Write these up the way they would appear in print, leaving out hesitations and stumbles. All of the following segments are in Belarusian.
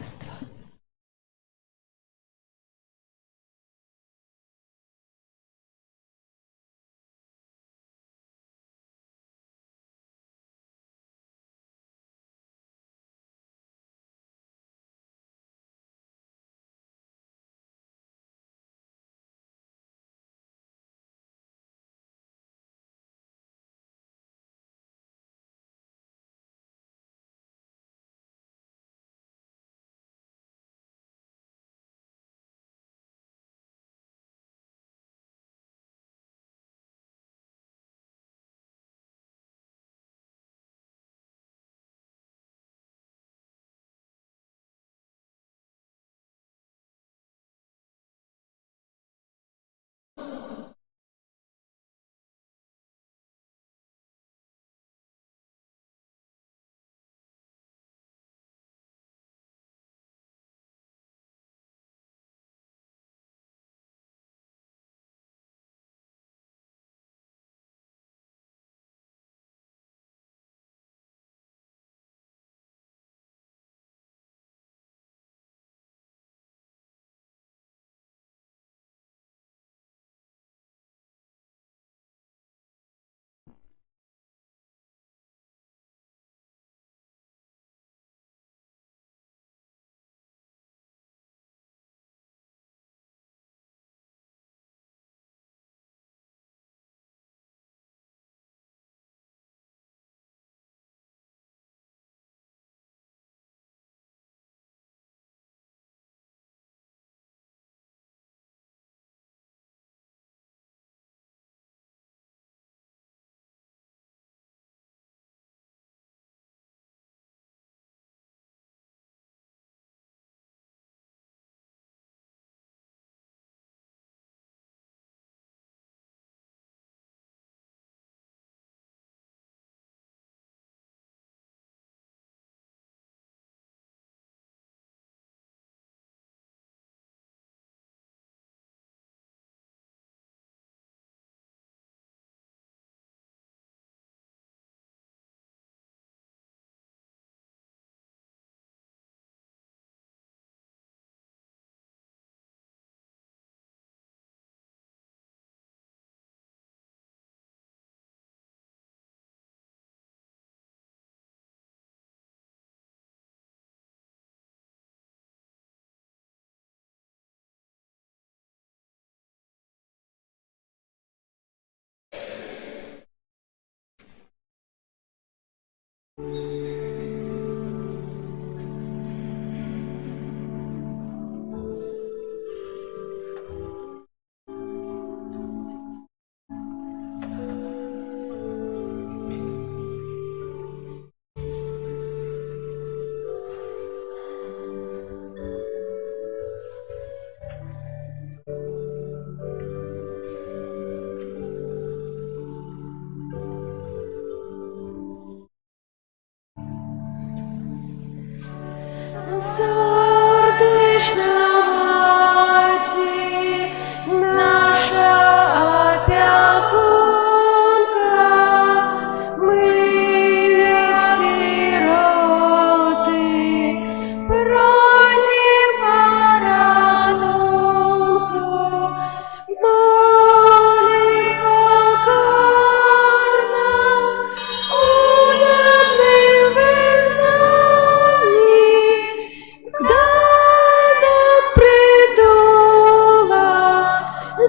царства.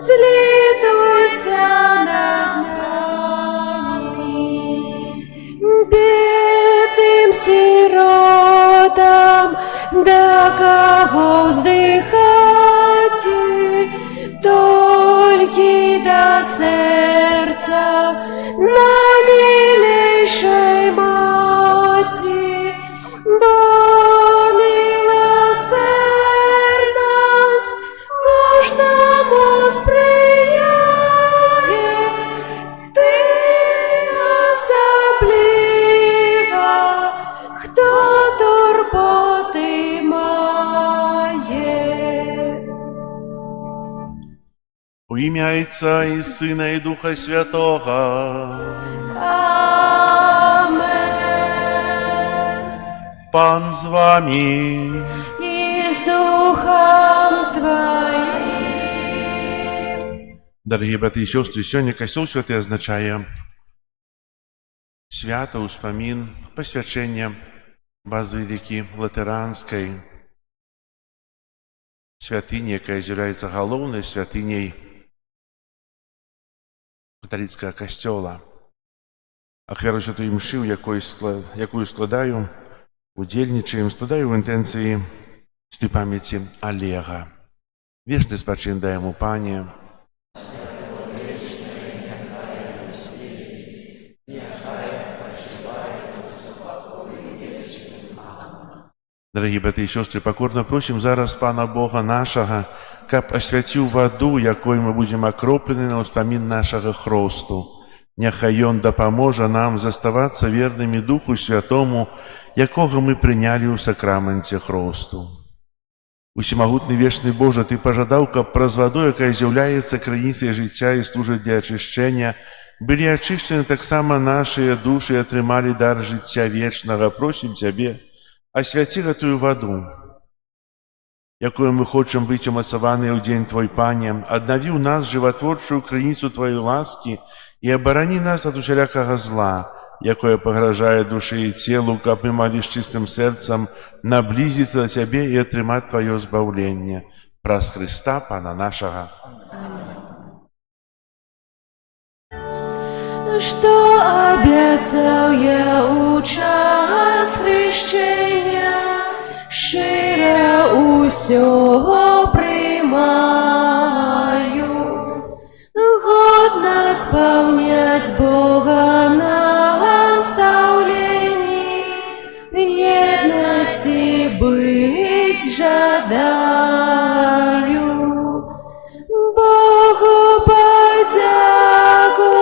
Злітуйся над нами, бідним сиротам, до кого вздыхать, только до сердца наимилейшей мати, бо милосердность кожному сприяє, ти особлива, хто турботи має. У ім'я Отця і Сина і Духа Святого. Амен. Пан з вами. І с Духом Твоим. Дорогие братья и сестры, сегодня Костел Святый означает свято, успомин, посвящение базилики Латеранской, святыни, которая является головной святыней католицького костела. Ахвяру Святої Мши, яку складаю, удільничаємо, складаю в інтенції святої пам'яті Олега. Вічний спочин дай йому, Пане. Дорогі брати і сестри, покорно просим зараз Пана Бога нашого, каб освятив воду, якою ми будемо окроплені на успомин нашого хросту. Нехай Он допоможе нам заставатися вірними Духу Святому, якого ми прийняли у сакраменті хросту. Усемогутний вічний Боже, Ти пожадав, каб праз воду, яка з'являється країницею життя і служить для очищення, були очищені так само наші душі і отримали дар життя вічного. Просим Тебе, освяти эту воду, якою ми хочемо бути умацовані у день Твой, Пане, однови у нас животворчую країницю Твоєї ласки и оборони нас от усялякого зла, якое погрожает душе и телу, как мы могли с чистым сердцем наблизиться до Тебе и отримать Твое избавление. Праз Христа, Пана нашего. Что обіцяв я у час хрещення, щиро усього приймаю, годно сповнять Бога наставлені, в єдності быть жадаю. Богу подяку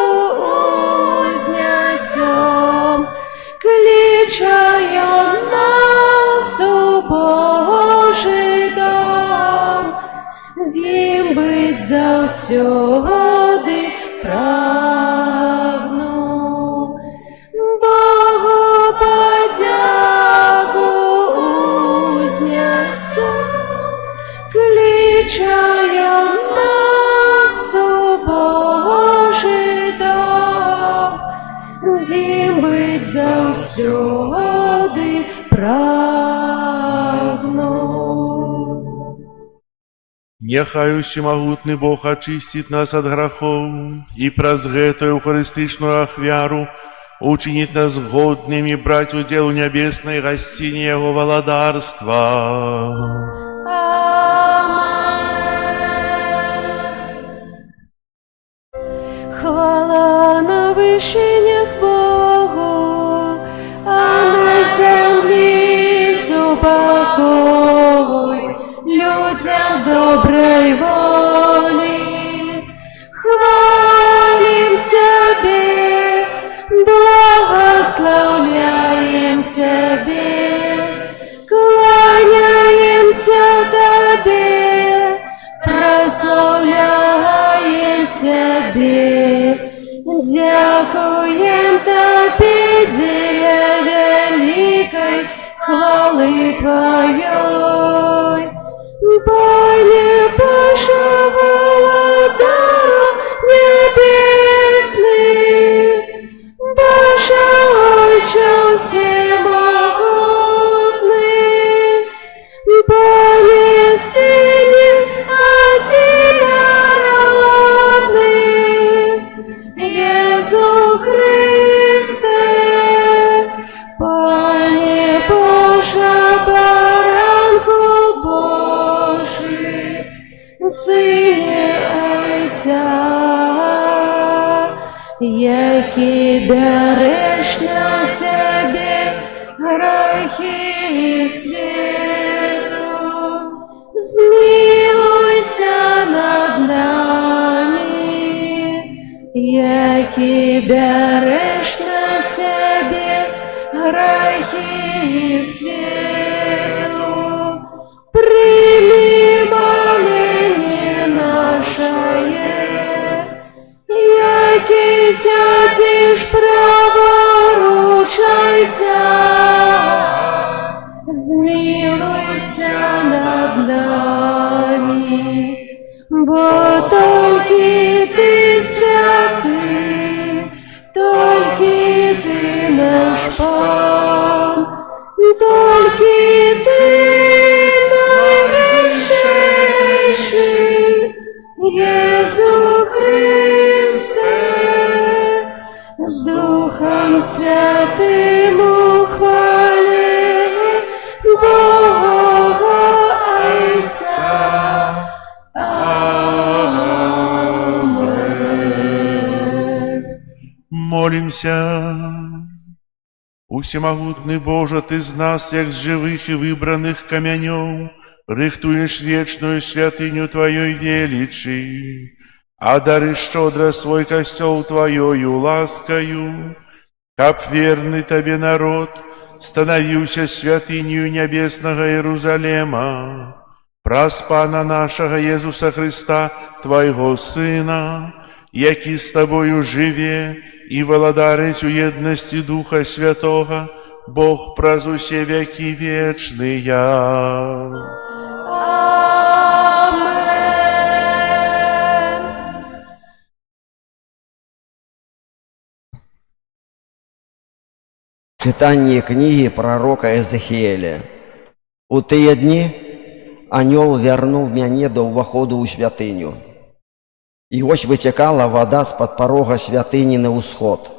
узнесем, кличая нас у Божий дом, з ним быть завсёды прагну. Богу подяку узнесем, кличая нас у Божий дом, з ним быть завсёды прагну. Нехай усемогутный Бог очистит нас от грехов и праз гэтую евхаристичную ахвяру учинит нас годными брать удел небесной гостине Его владарства. Хвала на вишенях Богу, а на землі супокой людям доброй воли. Хвалим Тебе, благословляем Тебе, кланяемся Тебе, прославляем Тебе, дякуем Тебе, деля великой хвалы Твоей. Пане Боже, владару небесный, Боже, Отче всемогутный, Пане Сыне одинородный, Иису Христе, Пане Боже, баранку Божий, Сыне Отця, який береш на себе грехи світу, змилуйся над нами, який береш на себе грехи світу, прими моление наше, який сядеш праворучайця, змилуйся над Тільки ти найвищий, Єсу Христе, з Духом Святим у хвалі Бога Отця. Амен. Молимся. Усемогутный Боже, Ты з нас, як з живых и выбранных камянёў, рыхтуешь вечную святыню Твоей величи, а дары щедро свой костел Твоею ласкою, каб верный Тебе народ становился святынью небесного Иерусалема, праз Пана нашего Иисуса Христа, Твоего Сына, які з Тобою живе и владарить у едности Духа Святого, Бог праз усе веки вечные. Амен. Читание книги пророка Езекіеля. У тыя дні анёл вярнуў мяне да ўваходу ў святыню. І вось выцякала вода з-пад парога святыні на ўсход,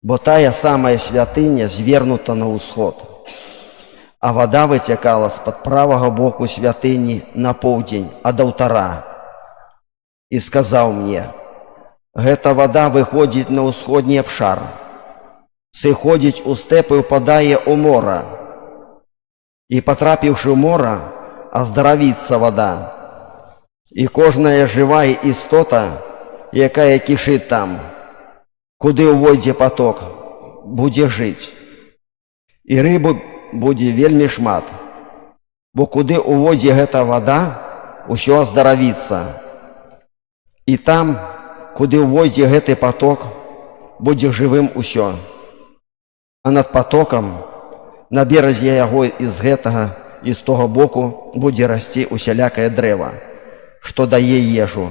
бо тая самая святыня звернута на ўсход, а вода выцякала з-пад правага боку святыні на поўдзень ад алтара. І сказаў мне: гэта вода выходзіць на ўсходні абшар, сыходзіць у стэп і ўпадае ў мора, і патрапіўшы ў мора, аздаравіцца вода. І кожная жывая істота, якая кішыць там, куды ўвойдзе паток, будзе жыць. І рыбу будзе вельмі шмат, бо куды ўвойдзе гэта вода, усё аздаравіцца. І там, куды ўвойдзе гэты паток, будзе жывым усё. А над патокам, на беразе яго і з гэтага, і з того боку будзе расці усялякае дрэва, што дае ежу,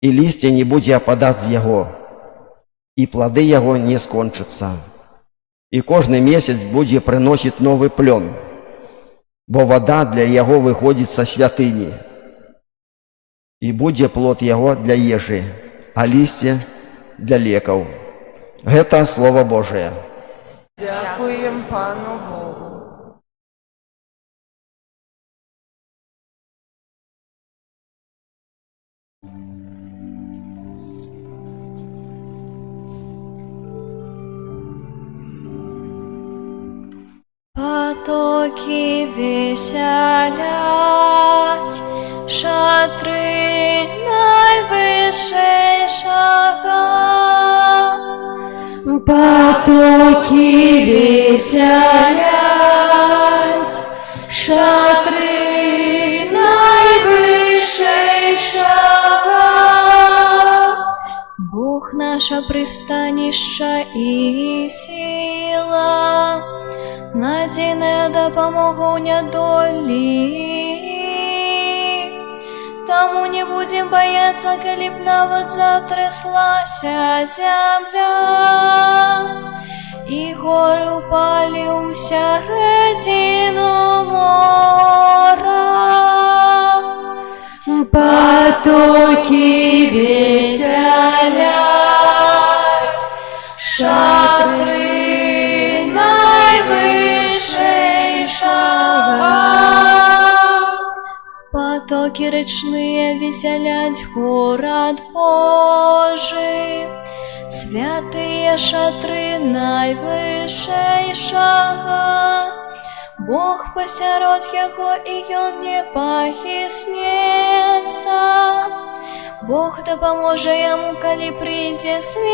і лісце не будзе ападаць з яго, і плады яго не скончацца. І кожны месяц будзе прыносіць новы плён, бо вода для яго выходзіць са святыні. І будзе плод яго для ежы, а лісце для лекаў. Гэта Слово Божие. Дякуємо Пану Богу. Потоки веселять, шатри найвищого. Потоки веселять, шатри найвищого. Бог наша пристанище і сила, надійна допомога у недолі. Тому не будем бояться, коли б навіть затряслася земля, і гори упали у середину мора. Потоки веселять, шатри найвищого. Потоки речные веселять город Божий, святые шатры найвищого. Бог посеред его, и он не похиснется. Бог допоможе ему, коли прийде світанок.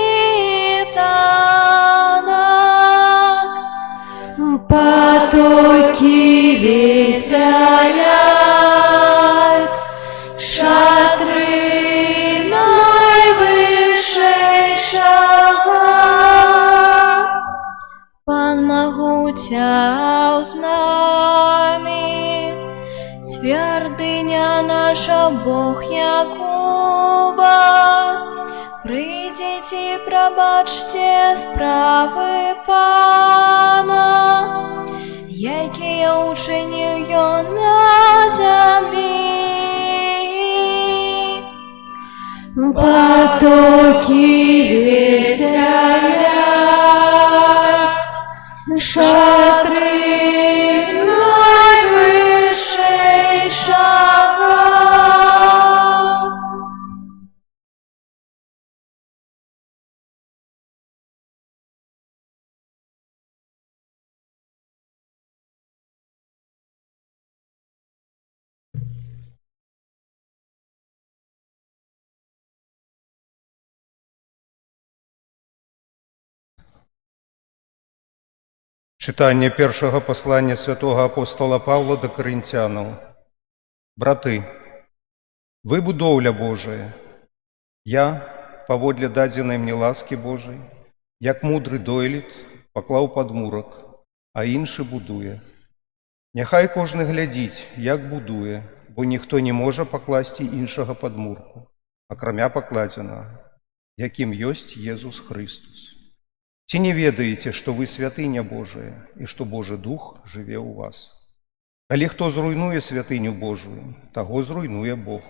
Потоки веселять, шатри найвищого. Пан могутя з нами, твердиня наша, Бог Якуба. Прийдіть і пробачте справи Пана, шатри найвищейшого. Читання першого послання святого апостола Павла до Коринтянам. Брати, ви будовля Божия. Я, паводле дадзеної мені ласки Божої, як мудрий дойлід, поклав подмурок, а інший будує. Нехай кожен глядить, як будує, бо ніхто не може покласти іншого подмурку, окромя покладеного, яким єсть Єсус Христос. Ці не ведаете, што вы святыня Божия, і што Божий Дух жыве ў вас. Калі хто зруйнуе святыню Божию, таго зруйнуе Бог,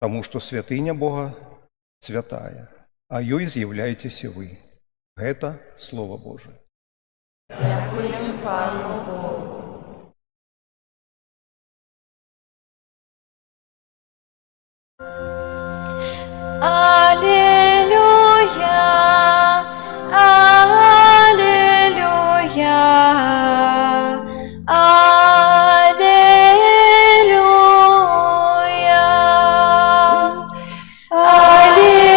таму што святыня Бога святая, а ёй з'яўляецеся вы. Гэта Слово Божие. Дякуємо Пану Богу. Алілюя, алілюя, алілюя, алілюя,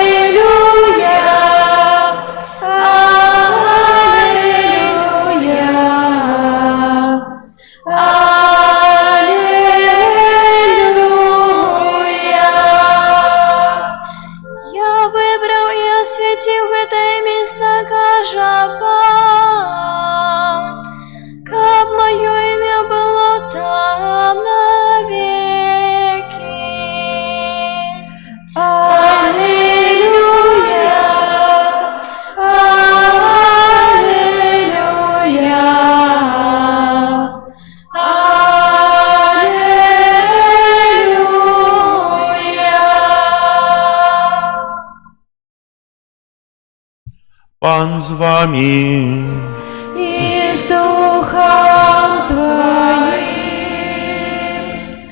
Я выбрал и осветил это место, кажа Пан, как мое имя было там навеки. Аллилуйя, аллилуйя, аллилуйя. Пан з вами. И с Духом Твоим.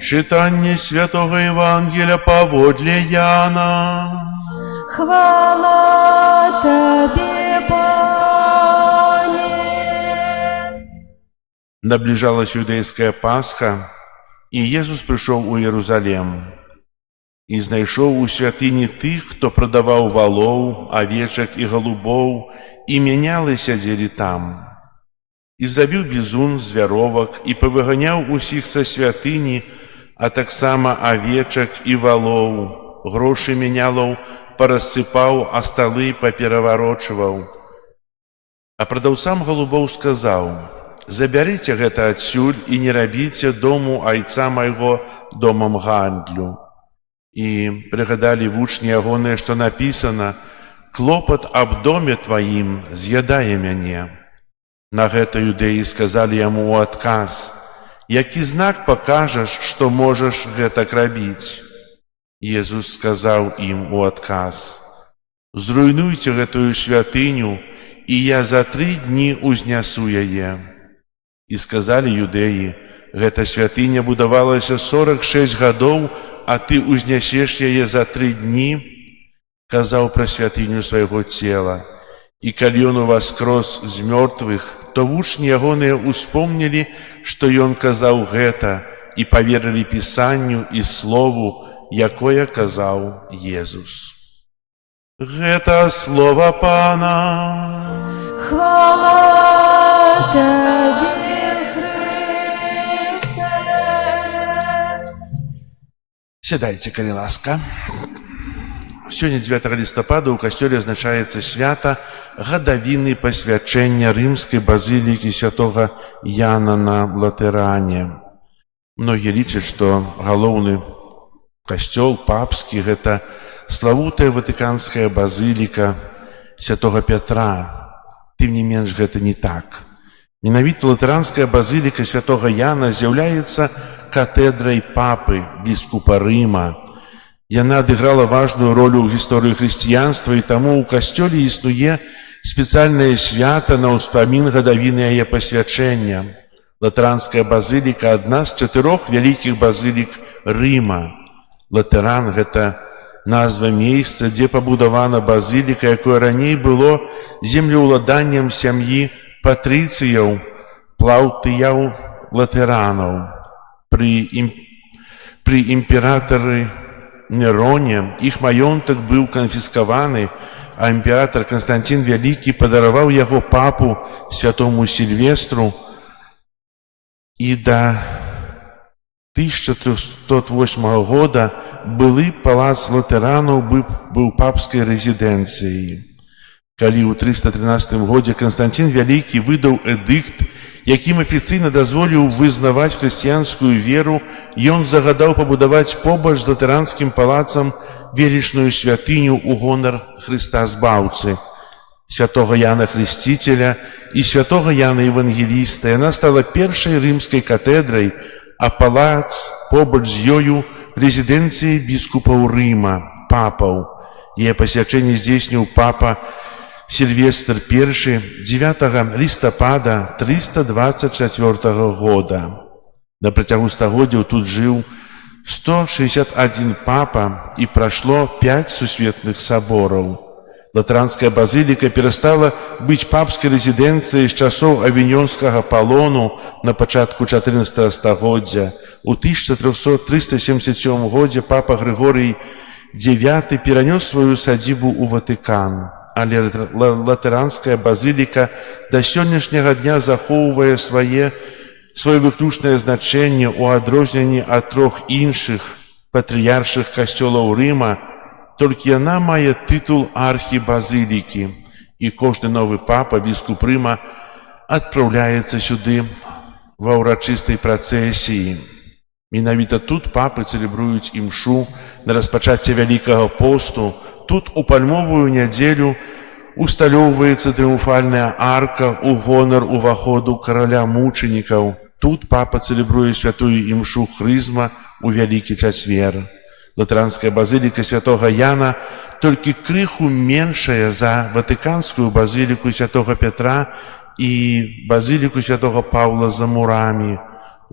Читання святого Євангелія паводле Яна. Хвала Тебе, Пане. Наближалась иудейская Пасха, и Иисус пришел у Иерусалим. И знайшоў у святыні тых, хто прадаваў валоў, авечак і голубоў, і мянялы сядзелі там. І забіў бізун з вяровак, і павыганяў усіх са святыні, а таксама авечак і валоў, грошы мянялаў парассыпаў, а сталы папераварочваў. А прадаўцам голубоў сказаў: «Забярыце гэта адсюль і не рабіце дому айца майго домам гандлю». І прыгадалі вучні ягоныя, што напісана: «Клопат аб доме тваім з'ядае мяне». На гэта юдэі сказалі яму ў адказ: «Які знак пакажаш, што можаш гэтак рабіць?» Езус сказаў ім у адказ: «Зруйнуйце гэтую святыню, і я за 3 дні узнясу яе». І сказалі юдэі: «Гэта святыня будавалася 46 гадоў, а ты узнясеш яе за 3 дні?» Казаў пра святыню свайго цела. І калі ён уваскрос з мёртвых, то вучні ягоныя успомнілі, што ён казаў гэта, і паверылі Пісанню і слову, якое казаў Езус. Гэта слова Пана. Хвала Тебе, Христе. Сядайце, калі ласка. Сёння 9 лістапада ў касцёле адзначаецца свята гадавіны пасвячэння рымскай базілікі святога Яна на Латэране. Многія лічаць, што галоўны касцёл папскі — гэта славутая ватыканская базіліка святога Пятра. Тым не менш, гэта не так. Менавіта латэранская базіліка святога Яна з'яўляецца катедрай папы, біскупа Рыма. Яна адыграла важную ролю ў гісторыі хрысціянства, і таму ў касцёле існуе Спецыяльнае свята на ўспамін гадавіны яе пасвячэння. Латаранская базыліка – адна з 4 вялікіх базылік Рыма. Латаран – гэта назва месца, дзе пабудавана базыліка, якое раней было землеўладаннем сям'і патрыцыяў, плаўтыяў латаранаў. Пры імператары Нероне іх маёнтак быў канфіскаваны, а імператар Канстантин Вялікі падараваў яго папу святому Сільвестру, і да 1308 года былы палац латаранаў быў папскай рэзідэнцыяй. Калі ў 313 годзе Канстантин Вялікі выдаў эдыкт, якім афіцыйна дазволіў вызнаваць хрысціянскую веру, ён загадаў пабудаваць побач з латаранскім палацам велічную святыню ў гонар Хрыста Збаўцы, святога Яна Хрысціцеля і святога Яна Евангеліста. Яна стала першай рымскай катедрай, а палац побач з ёю рэзідэнцыяй біскупаў Рыма, папаў. Яе пасвячэнне здзейсніў папа Сільвестр I 9 лістапада 324 года. На працягу стагоддзяў тут жыў 161 папа і прайшло 5 сусветных сабораў. Латаранская базыліка перастала быць папскай рэзідэнцыяй з часоў авіньёнскага палону на пачатку 14 стагоддзя. У 1377 годзе папа Грыгорый IX перанёс сваю садзібу ў Ватыкан. Але латаранская базыліка да сённяшняга дня захоўвае сваё выключнае значэнне ў адрозненні ад 3 іншых патрыяршых касцёлаў Рыма, толькі яна мае тытул архібазылікі, і кожны новы папа, біскуп Рыма, адпраўляецца сюды ва ўрачыстай працэсіі. Менавіта тут папы цэлебруюць імшу на распачацце Вялікага посту. Тут у пальмовую нядзелю усталёўваецца трыумфальная арка ў гонар уваходу караля мучанікаў. Тут папа цэлебруе святую імшу Хрызма ў Вялікі чацвер. Латаранская базыліка святога Яна толькі крыху меншая за ватыканскую базыліку святога Петра і базыліку святога Паўла за мурамі.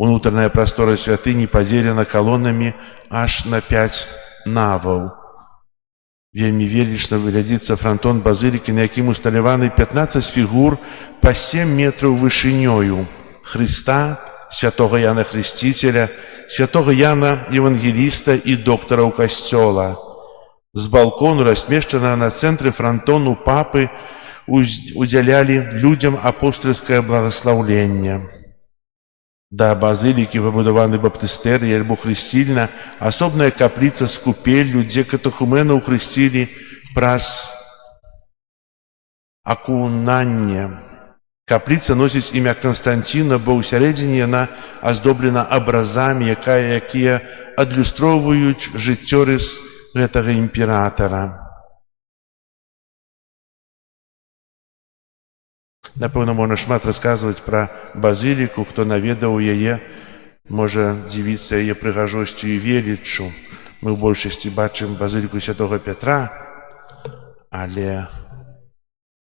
Унутраная прастора святыні падзелена калонамі аж на 5 наваў. Вельмі велічна выглядзіцца франтон базылікі, на якім усталяваны 15 фігур па 7 метраў вышынёю. Хрыста, святога Яна Хрысціцеля, святога Яна Евангеліста і доктараў касцёла. З балкону размешчана на цэнтры франтону папы удзялялі людзям апостальскае благаслаўленне. Да базылікі пабудаваны баптыстэрый альбо хрысцільна, асобная капліца з купеллю, дзе катэхумэнаў хрысцілі праз акунанне. Капліца носіць імя Канстантіна, бо ўсярэдзіне яна аздоблена абразамі, якія адлюстроўваюць жыццёрыс гэтага імператара. Напэўна, можна шмат расказваць пра базыліку, хто наведаў яе, можа дзівіцца яе прыгажосцю і веліччу. Мы ў большасці бачым базыліку святога Петра, але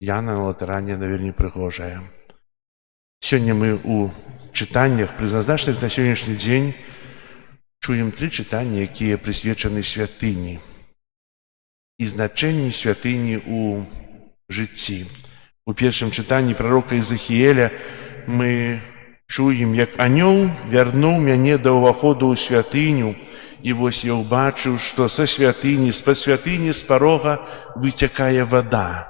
Яна на Латаране вельмі прыгожая. Сёння мы ў чытаннях, прызначаных на сённяшні дзень, чуем 3 чытанні, якія прысвечаны святыні і значэнні святыні ў жыцці. У першым чытанні прарока Езахіэля мы чуем, як анёл вярнуў мяне да ўваходу ў святыню, і вось я ўбачыў, што са святыні, з-пад святыні, з парога выцякае вада.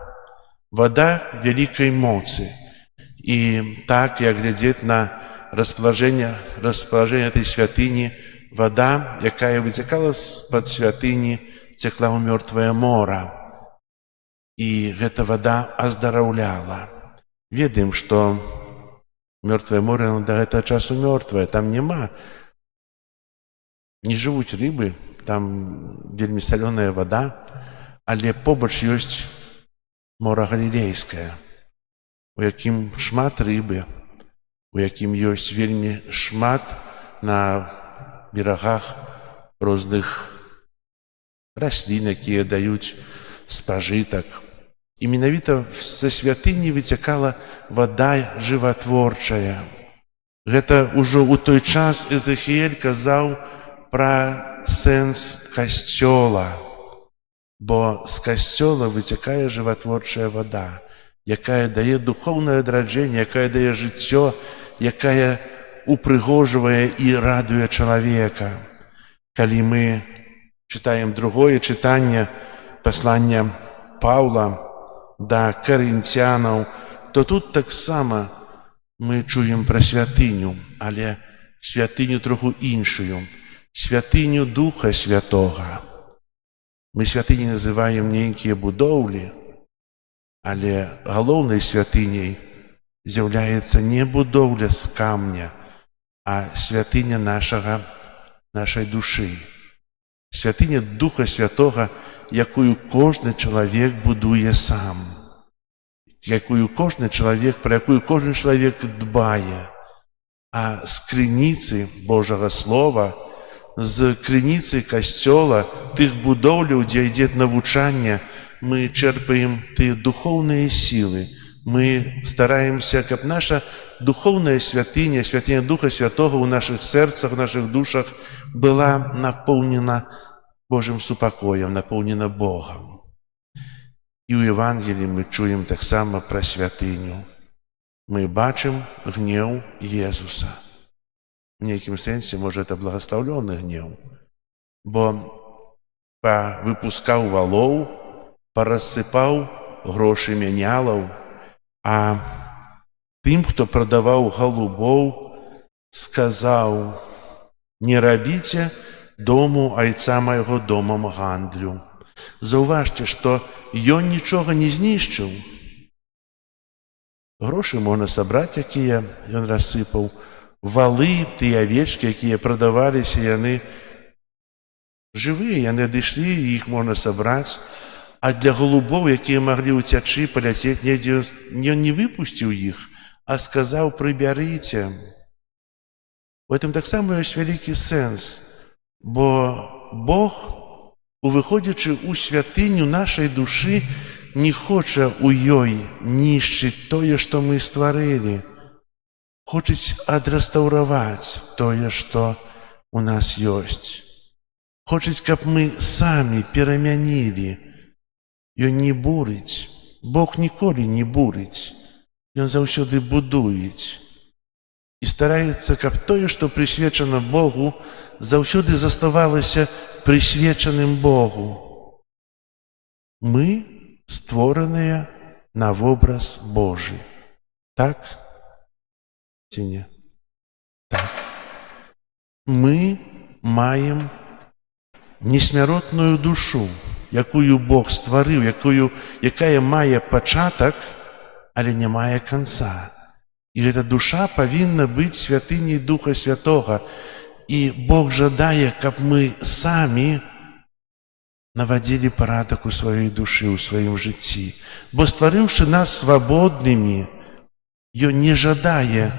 Вада вялікай моцы. І так, як глядзець на расположение этой святыні, вода, якая выцякала з-пад святыні, цякла ў мёртвае мора. І гэта вода аздараўляла. Ведаем, што мёртвае море да гэтага часу мёртвае, там няма. Не жывуць рыбы, там вельмі салёная вода, але побач ёсць мора Галілейскае, у якім шмат рыбы, у якім ёсць вельмі шмат на берагах розных раслін, якія даюць спажытак. І менавіта са святыні выцякала вада жыватворчая. Гэта ўжо ў той час Эзахіэль казаў пра сэнс касцёла, бо з касцёла выцякае жыватворчая вада, якая дае духоўнае адраджэнне, якая дае жыццё, якая упрыгожвае і радуе чалавека. Калі мы чытаем другое чытанне паслання Паўла да карынцянаў, то тут таксама мы чуем пра святыню, але святыню троху іншую, святыню Духа Святога. Мы святыні называем нейкія будоўлі, але галоўнай святыняй з'яўляецца не будоўля з камня, а святыня нашай душы. Святыня Духа Святога, якую кожны чалавек будуе сам, пра якую кожны чалавек дбае. А з крыніцы Божага Слова, з крыніцы касцёла, тых будоўляў, дзе ідзе навучанне, мы чэрпаем тыя духоўныя сілы. Мы стараемся, каб наша духоўная святыня, святыня Духа Святога ў нашых сэрцах, у нашых душах была напоўнена Божым супакоем, напоўнена Богам. І ў Евангеліі мы чуем таксама пра святыню. Мы бачым гнеў Езуса. У нейкім сэнсе, можа, это благаслаўлёны гнеў, бо выпускаў валоў, парассыпаў грошы мянялаў, а тым, хто прадаваў галубоў, сказаў: «Не рабіце дому айца майго домам гандлю». Заўважце, што ён нічога не знішчыў. Грошы можна сабраць, якія ён рассыпаў, валы, тыя авечкі, якія прадаваліся, яны жывыя, яны адышлі, іх можна сабраць. А для голубоў, якія маглі ўцячы, паляцець недзе, ён не выпусціў іх, а сказаў: «Прыбярыце». У гэтым таксама ёсць вялікі сэнс, бо Бог, увыходзячы ў святыню нашай душы, не хоча ў ёй нішчыць тое, што мы стварылі. Хочуць адрэстаўраваць тое, што ў нас ёсць. Хочуць, каб мы самі перамянілі. Ён не бурыць. Бог ніколі не бурыць. Ён заўсёды будуець. І стараецца, каб тое, што прысвечана Богу, заўсёды заставалася прысвечаным Богу. Мы створаныя на вобраз Божы. Так? Ці не? Так. Мы маем несмяротную душу, якую Бог стварыў, якая мае пачатак, але не мае канца. І гэта душа павінна быць святыняй Духа Святога. І Бог жадае, каб мы самі навадзілі парадак у сваёй душы, у сваім жыцці. Бо стварыўшы нас свабоднымі, ён не жадае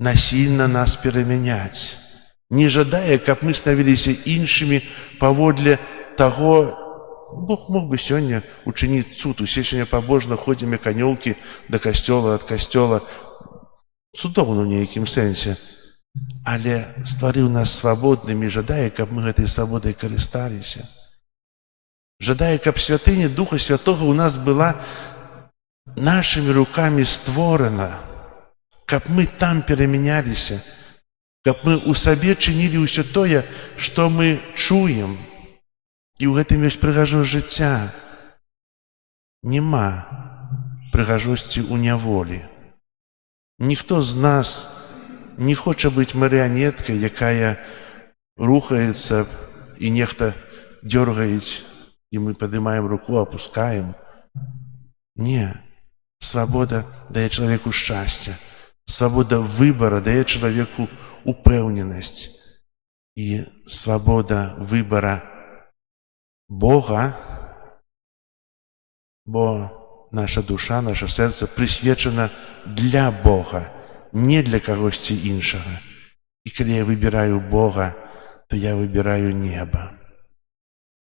насільна нас перамяняць. Не жадае, каб мы ставіліся іншымі паводле таго. Бог мог бы сёння учыніць цуд. Усе сёння пабожна ходзім, як анёлкі, да касцёла, ад касцёла. Цудоўна ў нейкім сэнсе. Але стварыў нас свабоднымі, жадае, каб мы гэтай свабодай карысталіся. Жадае, каб святыня Духа Святога ў нас была нашымі рукамі створана, каб мы там перамяняліся, каб мы ў сабе чынілі ўсё тое, што мы чуем. І ў гэтым ёсць прыгажосць жыцця. Нема прыгажосці ў няволі. Ніхто з нас не хоча быць марыянеткай, якая рухаецца і нехта дёргаюць, і мы падымаем руку, апускаем. Не. Свабода дае чалавеку шчасце. Свабода выбара дае чалавеку упэўненасць. І свабода выбара Бога, бо наша душа, наша сэрца прысвечана для Бога, не для кагосьці іншага. І калі я выбіраю Бога, то я выбіраю неба.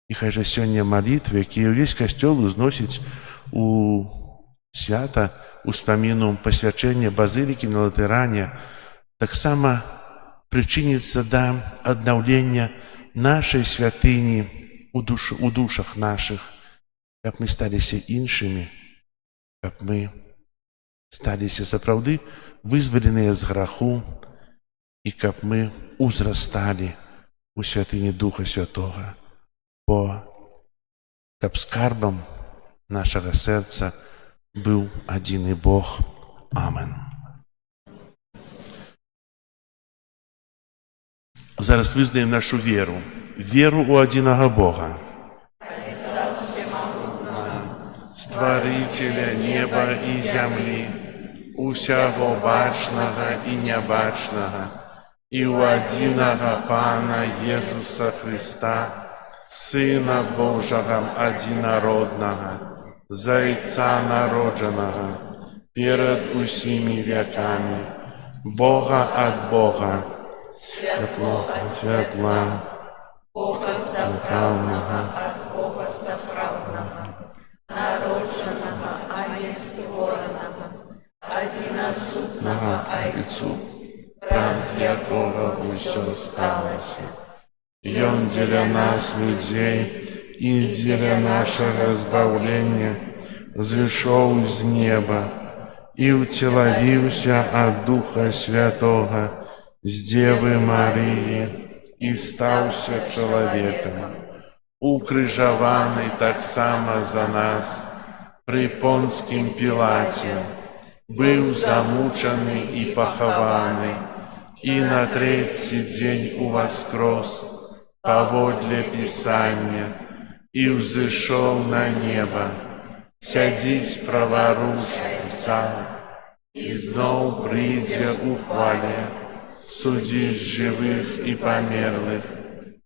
І хай жа сёння малітвы, якія ўвесь касцёл узносіць у свята успаміну пасвячэння базылікі на Латэране таксама прычыніцца да аднаўлення нашай святыні у душах нашых, каб мы сталіся іншымі, каб мы сталіся сапраўды вызваленыя з граху і каб мы узрасталі у святыні Духа Святога, бо каб скарбам нашага сэрца быў адзіны Бог. Амен. Зараз вызнаем нашу веру у адзінага Бога, Стварыцеля неба і зямлі, усяго бачнага і нябачнага, і ў адзінага Пана Езуса Хрыста, Сына Божага адзінароднага, Зайца народжанага, перад усімі вякамі, Бога ад Бога, святло ад святла, Бога сапраўднага ад Бога сапраўднага, народжанага, а не створанага, адзінасутнага Айцу, праз якога ўсё сталася. Ён дзеля нас, людзей, і дзеля нашага збаўлення зышоў з неба і ўцелавіўся ад Духа Святога з Дзевы Марыі і стаўся чалавекам, укрыжаваны таксама за нас пры Понскім Пілаце, быў замучаны і пахаваны, і на трэці дзень уваскрос паводле Пісання, і ўзышоў на неба, сядзіць праворуч Отца, і зноў прыйдзе ў хвале судзіць жывых і памерлых,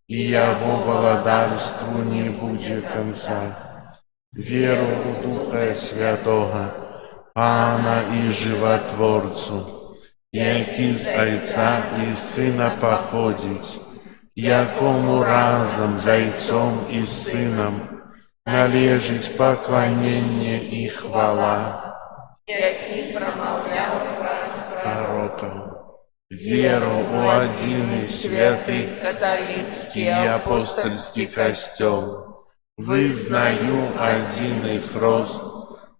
і яго валадарству не будзе канца. Веру ў Духа Святога, Пана і Жыватворцу, які з Айца і Сына паходзіць, якому разам з Айцом і Сынам належыць пакланенне і хвала, які прамаўляў праз прарокаў. Веру ў адзіны святы каталіцкі і апостальскі касцёл, вызнаю адзіны хрост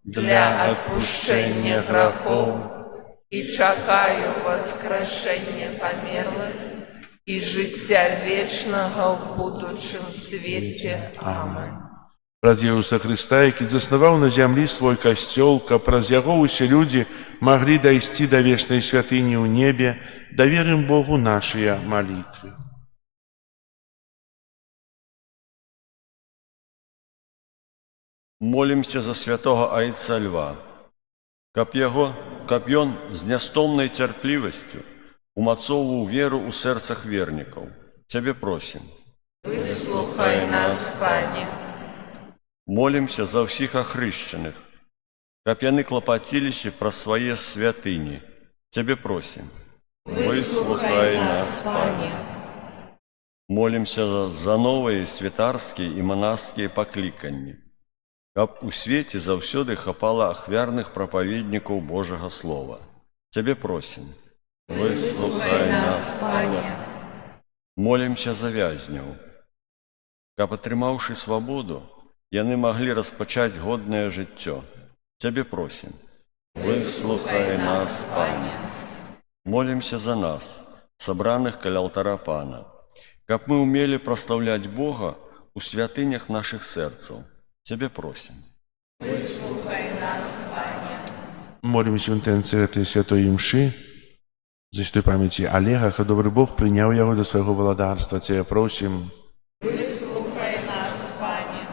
для адпушчэння грахоў і чакаю воскрэшэння памерлых і жыцця вечнага ў будучым свеце. Амен. Праз Ісуса Хрыста, які заснаваў на зямлі свой касцёл, каб праз яго ўсе людзі маглі дайсці да вечнай святыні ў небе, даверым Богу нашыя малітвы. Молімся за святого Айца Льва, каб ён з нястомнай цярплівасцю умацоўваў веру ў сэрцах вернікаў. Цябе просім. Выслухай нас, Пане. Молімся за ўсіх ахрышчаных, каб яны клапаціліся пра свае святыні. Цябе просім. Выслухай нас, Пане. Молімся за новыя святарскія і манаскія пакліканні, каб у свеце заўсёды хапала ахвярных прапаведнікаў Божага Слова. Цябе просім. Выслухай нас, Пане. Молімся за вязняў, каб, атрымаўшы свабоду, яны маглі распачаць годнае жыццё. Цябе просім. Выслухай нас, Пане. Молімся за нас, сабраных каля алтара Пана, каб мы ўмелі праслаўляць Бога ў святынях нашых сэрцаў. Цябе просім. Выслухай нас, Пане. Молімся ў інтэнцыі гэтай святой імшы, за святой памяці Алега, каб добры Бог прыняў яго да свайго валадарства. Цябе просім. Выслухай нас, Пане.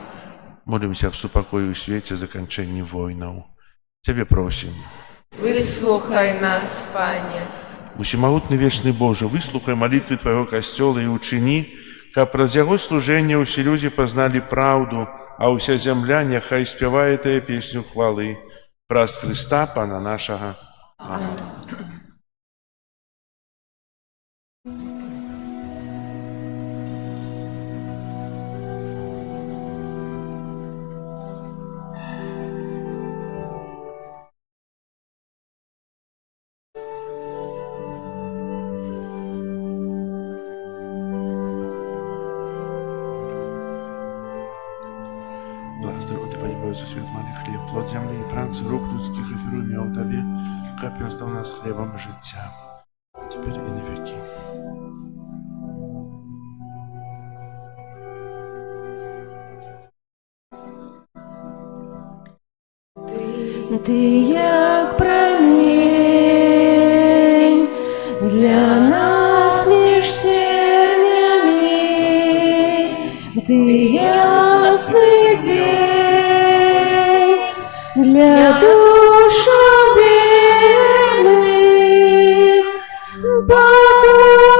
Молімся аб супакоі ў свеце, заканчэнні войнаў. Цябе просім. Выслухай нас, Пане. Усімагутны вечны Божа, выслухай малітвы Твайго касцёла і ўчыні, каб праз яго служэнне ўсе людзі пазналі праўду, а ўся зямля няхай спявае тая песню хвалы. Праз Хрыста, Пана нашага. Амén. Иисус, свет мали хлеб, плод земли и праці рук людських оферуем я у Тебе, каб ён став нас хлебом життя, теперь и на веки. Ти як промінь для нас між тернями, ти ясний день для душ вірних, покоритя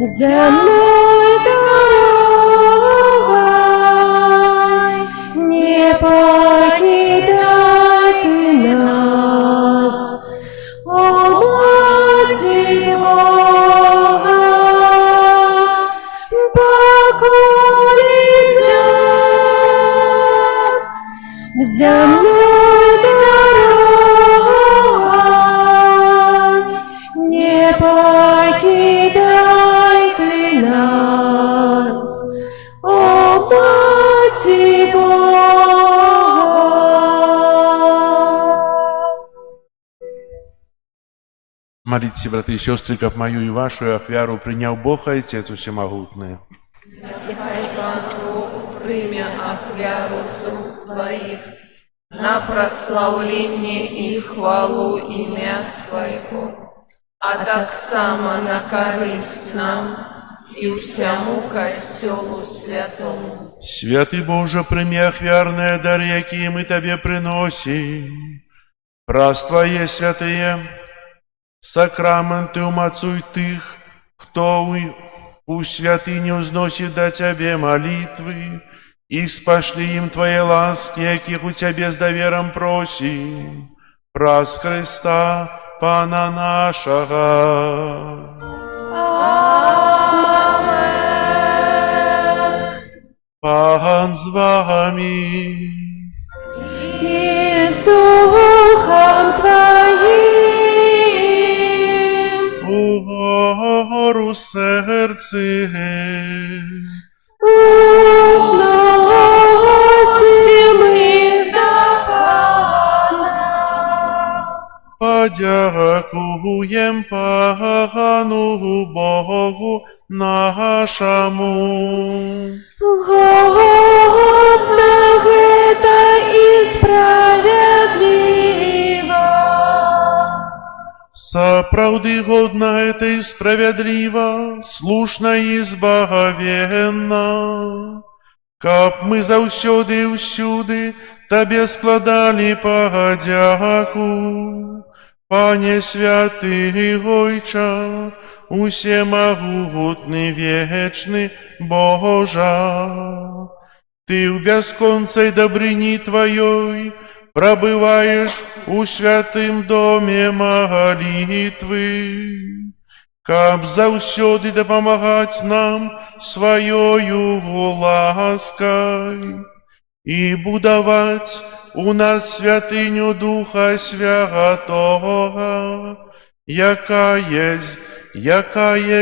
земной дорогой, не покидай ты нас, о Матерь Бога, покоритя земной дорогой, не покидай ты нас, о Матерь Бога. Молитесь, братья и сестры, как мою и вашу ахвяру принял Бог Отец Всемогутный. Нехай Пан Бог прийме ахвяру з рук Твоих на прославление и хвалу ім'я Своего, а так само на користь нам и всему костелу святому. Святый Боже, прими ахвярные дары, якие мы Тебе приносим. Праз Твои святые сакраменты умацуй тых, кто у святыню взносит до Тебе молитвы, и спошли им Твои ласки, яких у Тебе с довером просим. Праз Христа, Пана нашего. Пан з вами. И с Духом Твоим, Угору серце. узносим и до Пана. Подякуем Пану Богу нашему. Годно это и справедливо. Сапраўды годна это и справедливо, слушно и збагавенна. Каб мы заўсёды і ўсюды Табе складалі падзяку. Пане святы Гойча, усемагутны вечны Божа, Ты ў бясконцай дабрыні Твоёй прабываеш у святым доме молитвы, каб заўсёды дапамагаць нам сваёю ласкай і будаваць у нас святыню Духа Святого, якая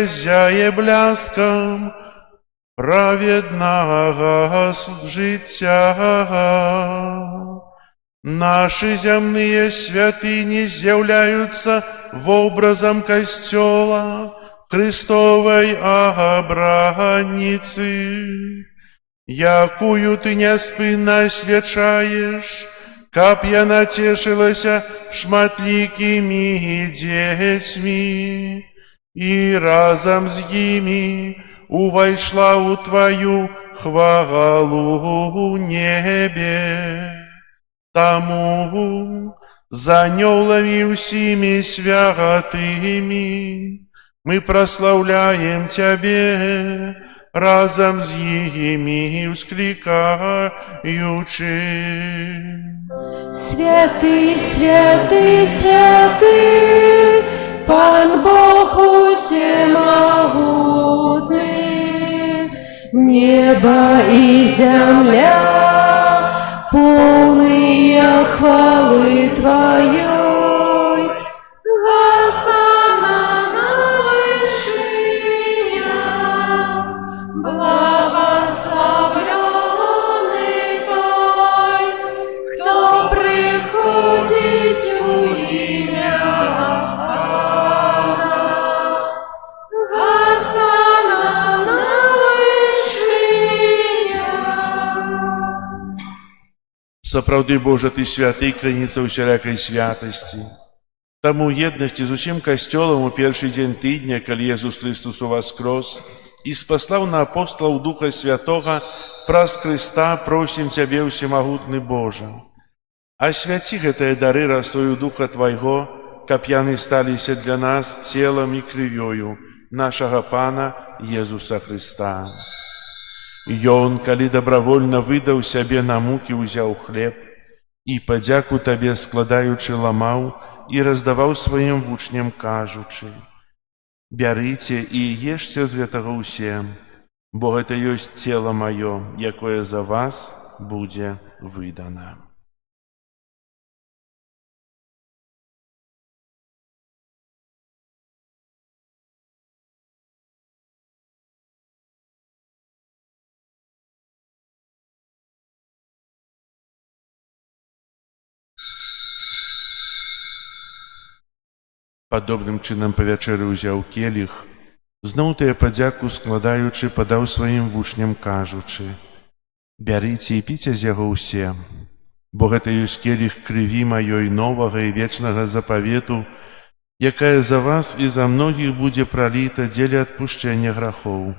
зяе бляскам праведнага жыцця. Наши земные святыни з'яўляюцца вобразом костёла Христовой обраницы, якую ты няспынна асвячаеш, каб яна цешылася шматлікімі дзецьмі і разам з імі увайшла ў Твою хвалу небе. Таму за анёламі ўсімі святымі мы прославляем Тебе, разом з імі ускликаючи. Святый, святый, святый, Пан Бог усемогутный, небо и земля, полные хвалы Твоей. Госанна на вышинях, благословляй Сапраўды, Божа, Ты святы, крыніца ўсялякай святасці. Таму еднасці з усім касцёлам у першы дзень тыдня, калі Езус Христос уваскрос і спаслаў на апостолаў Духа Святога, праз Христа просім Цябе, усемагутны Божа. Асвяці гэтыя дары расою Духа Твайго, каб яны сталіся для нас целам і крывёю нашага Пана Езуса Христа. Ён, калі добравольна выдаў сябе на мукі, узяў хлеб і, падзяку Табе складаючы, ламаў і раздаваў сваім вучням, кажучы: «Бярыце і ешце з гэтага ўсе, бо гэта ёсць цела маё, якое за вас будзе выдана». Падобным чынам па вячэры ўзяў келіх, зноў тыя падзяку складаючы, падаў сваім вучням, кажучы: «Бярыце і піце з яго ўсе, бо гэта ёсць келіх крыві маёй новага і вечнага запавету, якая за вас і за многіх будзе праліта дзеля адпушчэння грахоў.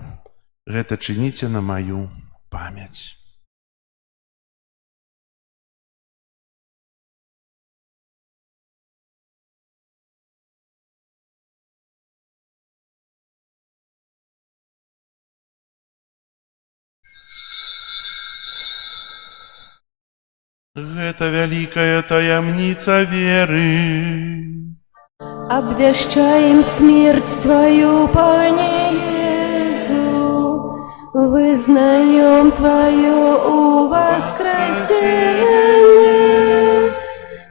Гэта чыніце на маю памяць». Гэта вялікая таямніца веры. Обвящаем смерть Твою, Пане Иису, вызнаем Твое воскресение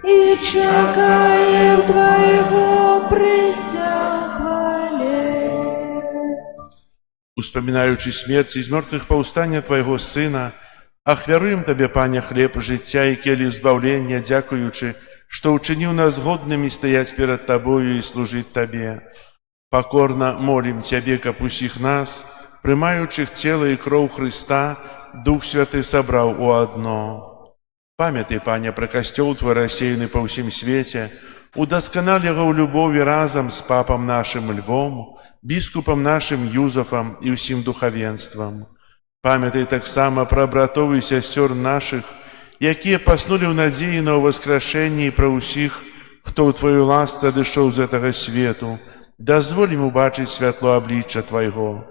и чекаем Твоего престя хвале. Успамінаючы смерць і з мёртвых паўстання Твайго Сына, ахвяруем Табе, Пане, хлеб жыцця і келіх збаўлення, дзякуючы, што ўчыніў нас годнымі стаяць перад Табою і служыць Табе. Пакорна молім Цябе, каб усіх нас, прымаючых цела і кроў Хрыста, Дух Святы сабраў у адно. Памятай, Пане, пра касцёл Твой рассеяны па ўсім свеце, удасканал яго ў любові разам з папам нашым Львом, біскупам нашым Юзафам і ўсім духавенствам. Памятай таксама пра братоў і сясцёр нашых, якія паснулі ў надзеі на ўваскрашэнне, і пра ўсіх, хто ў Тваёй ласцы адышоў з гэтага свету. Дазволь ім убачыць святло аблічча Твайго.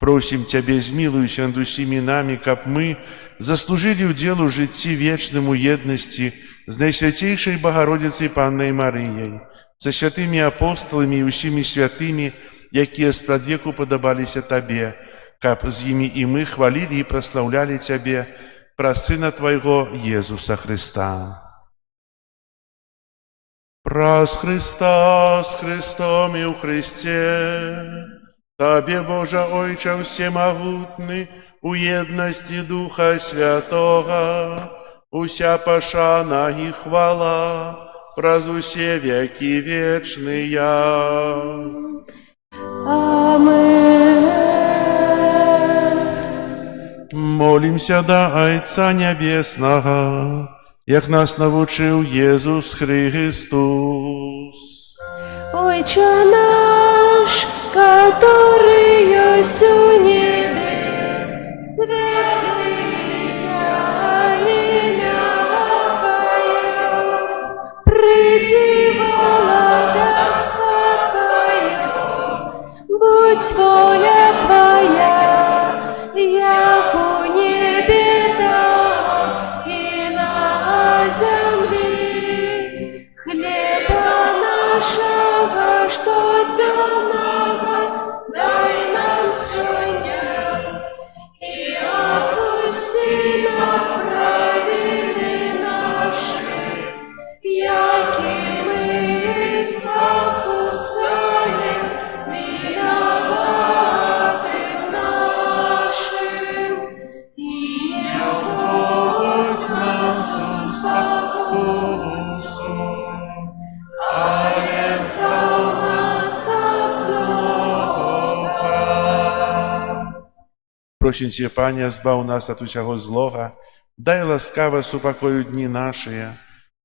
Просім Цябе, змілуйся над усімі намі, каб мы заслужылі ўдзел у жыцці вечным у еднасці з Найсвяцейшай Багародзіцай Паннай Марыяй, са святымі апостоламі і усімі святымі, якія спрадвеку падабаліся Табе, каб з імі і мы хвалілі і праслаўлялі Цябе праз Сына Твайго Езуса Христа. Праз Христа, з Христом і ў Христе, Табе, Божа Ойча всемагутны, у еднасці Духа Святога, уся пашана і хвала праз усе векі вечныя. Амен. Молімся да Айца Нябеснага, як нас навучыў Езус Христос. Отче наш, который есть у небе, светися имя Твое, приди владарство Твое, будь воля Твоя, як у небе, так и на земле. Хлеба нашего, что темного, дай нам сегодня, и отпусти нам провины наши, яки мы отпускаем виноватым нашим, и не вводь нас в искушение, а избавь нас от злого. Просім Цябе, Пане, збаў нас ад усяго злога, Дай ласкаво супокою дни наши,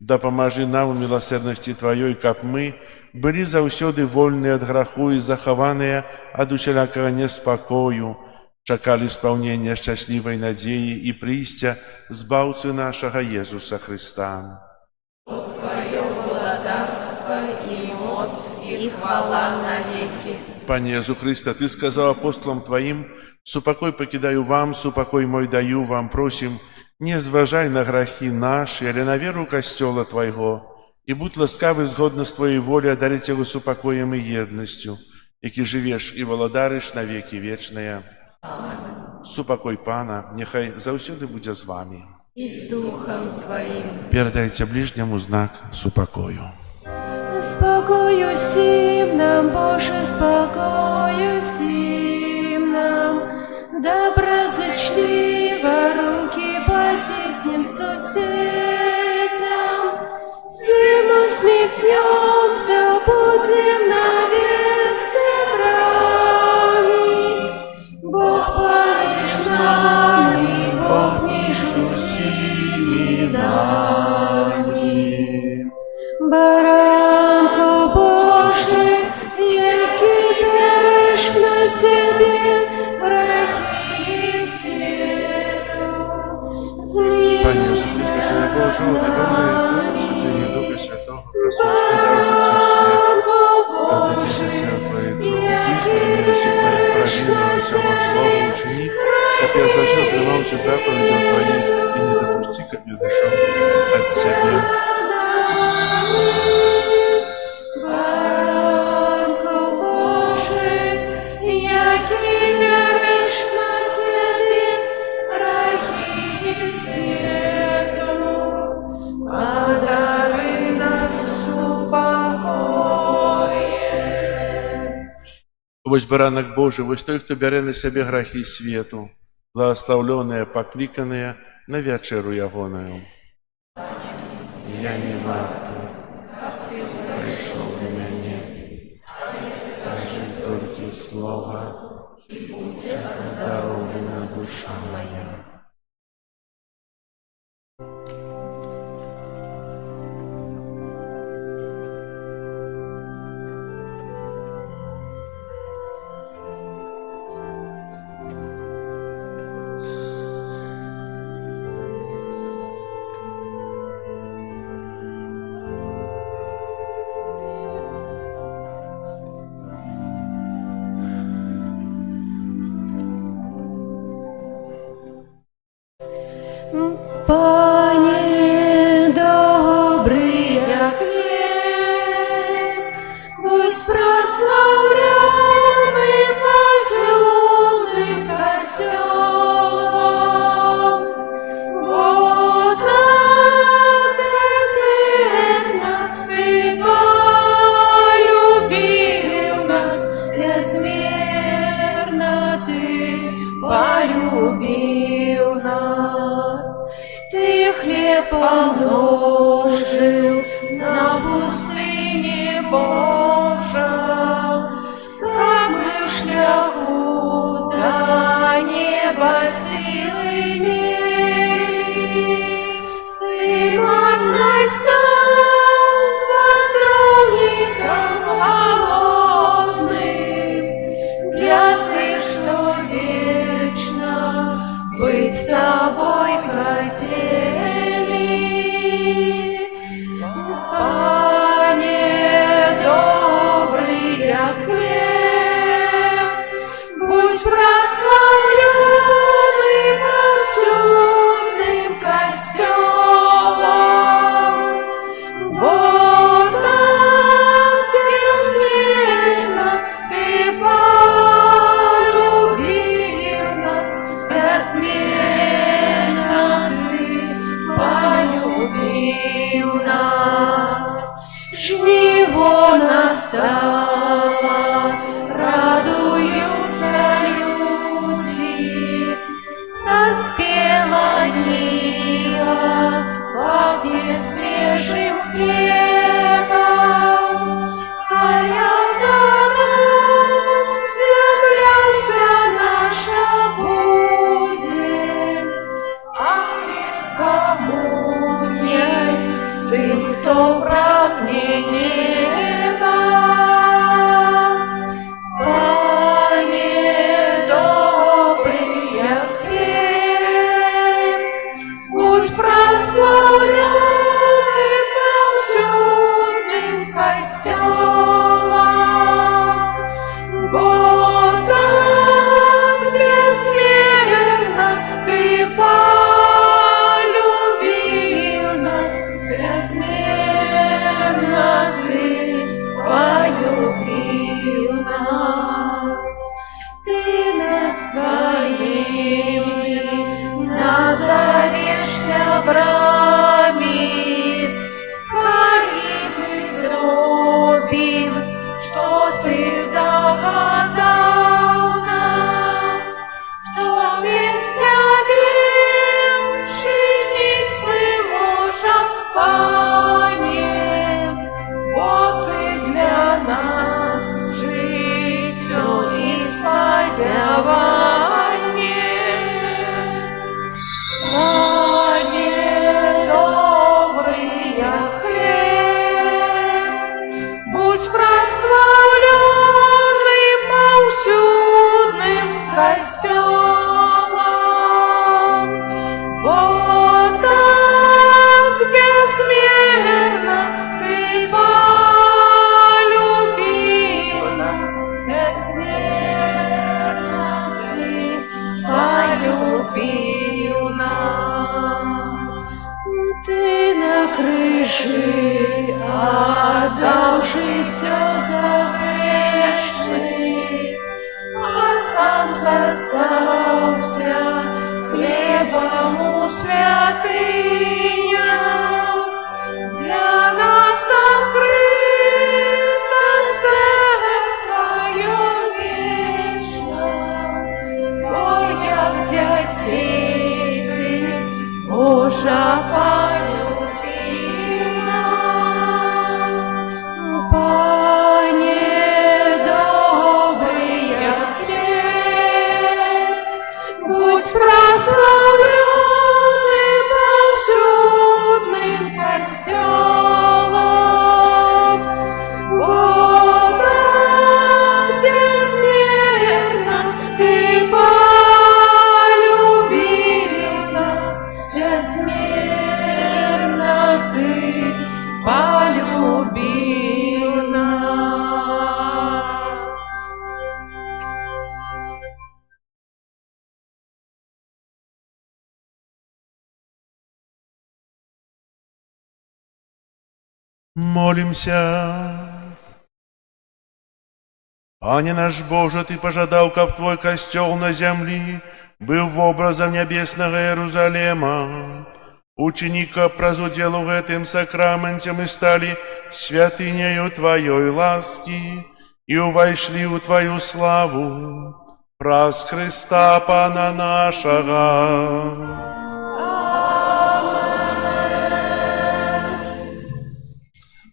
да поможи нам у милосердности Твоей, каб мы были заўсёды вольны от граху и захаваныя ад усялякага неспокою, чакали исполнения счастливой надеи и прийстя Збаўцы нашага Езуса Христа. Твое владарство и моц и хвала навеки. Пане Иисус Христе, Ты сказал апостолам Твоим: «Супокой покидаю вам, супокой мой даю вам, просим, не зважай на грахи наши, але на веру Костела Твоего, и будь ласкавый згодно с Твоей волей одарить его супокоем и едностью, які живешь и володариш на веки вечные. Супокой Пана, нехай заўсёды будзе з вами. И с Духом Твоим. Передайте ближнему знак супокою. Спокою всім нам, Боже, спокою всім нам, доброзычливо руки потиснем сусідям, всім усміхнемся, будем навек собраны. Бог поміж нами, Бог між усіми нами. Баранко Божий, який береш на себе грехи світу, Пане Иисус Христе, Сыне Божий, добавляется сожжение Духа Святого, просвещай даржица свет, отдадите Тебя Твоей крови, Христе, правильно всего злого учини, как я зачем отдавался заповедям Твоим, и не допусти, как я дышал от Тебя. Баранко Божий, який береш на себе грехи світу, подаруй нас упокоєм. Вось баранок Божий, вось той, хто бярэ на сябе грахі свету, благословленыя, пакліканыя на вячэру ягоную. Я не варты, прийшов до мяне, скажи толькі слова, здоровлена душа моя. Пане добрый, я хлеб, будь прославленный посудным костелом, вот так безмерно Ты полюбил нас, безмерно Ты полюбил нас. Ты хлеб помножил на пустыне Божа, как мы в шляху до неба силы имели. Ты манной стал поклонником голодным, для тех, что вечно быть с тобой хотели. Пане добрый, як хлеб, будь прославленный посудным костелом, вот так безмерно Ты полюбил нас, безмерно Ты полюбил нас. Жниво настало, радуются люди, заспела нива, пахнет свежим хлебом. Земля вся наша будет, а хлеб прагне неба. Пане добрый, як хлеб, будь прославляй повсюдным костёлом, бо так безмерно ты полюбил нас, безмерно ты полюбил нас. Ты нас своими назовешься брами, Карибы зробим, что ты загадал нам, что без тебя чинить мы можем, Пане, бо ты для нас життя і сподівання. Пане добрый, як хлеб, будь прославленный повсюдным костёлом, бо так безмерно ты полюбил нас, безмерно ты полюбил нас. Ты на крыжи отдал життя за грешных, а сам застался хлебом у святынях. Для нас открыто сердце Твое вечно, бо як дітей ти, Боже, полюбив нас. Пане добрый, як хлеб, будь прославленный повсюдным костёлом, бо так безмерно ты полюбил нас, безмерно ты полюбил нас. Молимся. Пане наш Боже, Ты пожадал, как Твой костел на земли был образом небесного Иерусалема. Ученика прозуделу этим сакраментом и стали святынею Твоей ласки и увойшли у Твою славу. Праз Христа Пана нашего.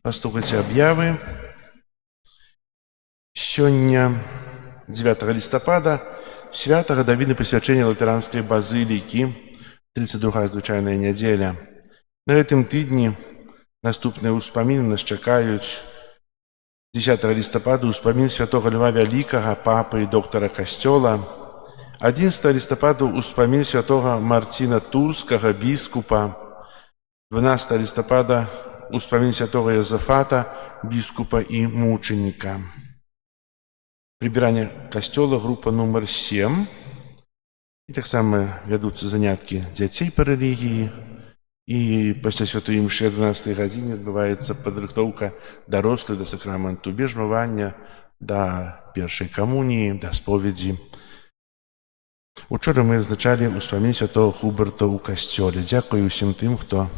Пастухайте объявы. Сёння, 9 листопада, свята гадавіны прысвячэння латэранскай базылікі, 32-я звычайная нядзеля. На гэтым тыдні наступныя ўспаміны нас чакаюць. 10 листопада ўспамін святога Льва Вялікага, папы і доктара касцёла. 11 листопада ўспамін святога Марціна Турскага, біскупа. 12 листопада ўспамін святога Йозафата, біскупа і мученіка. Прибирание костела, группа номер 7. И так само ведутся занятки детей по религии. И после святой мши 12 године отбывается подрыхтовка дорослых до сакраменту бежмывания, до первой коммунии, до споведи. Учора мы означали успомин святого Хуберта у костеле. Дякую всем тем, кто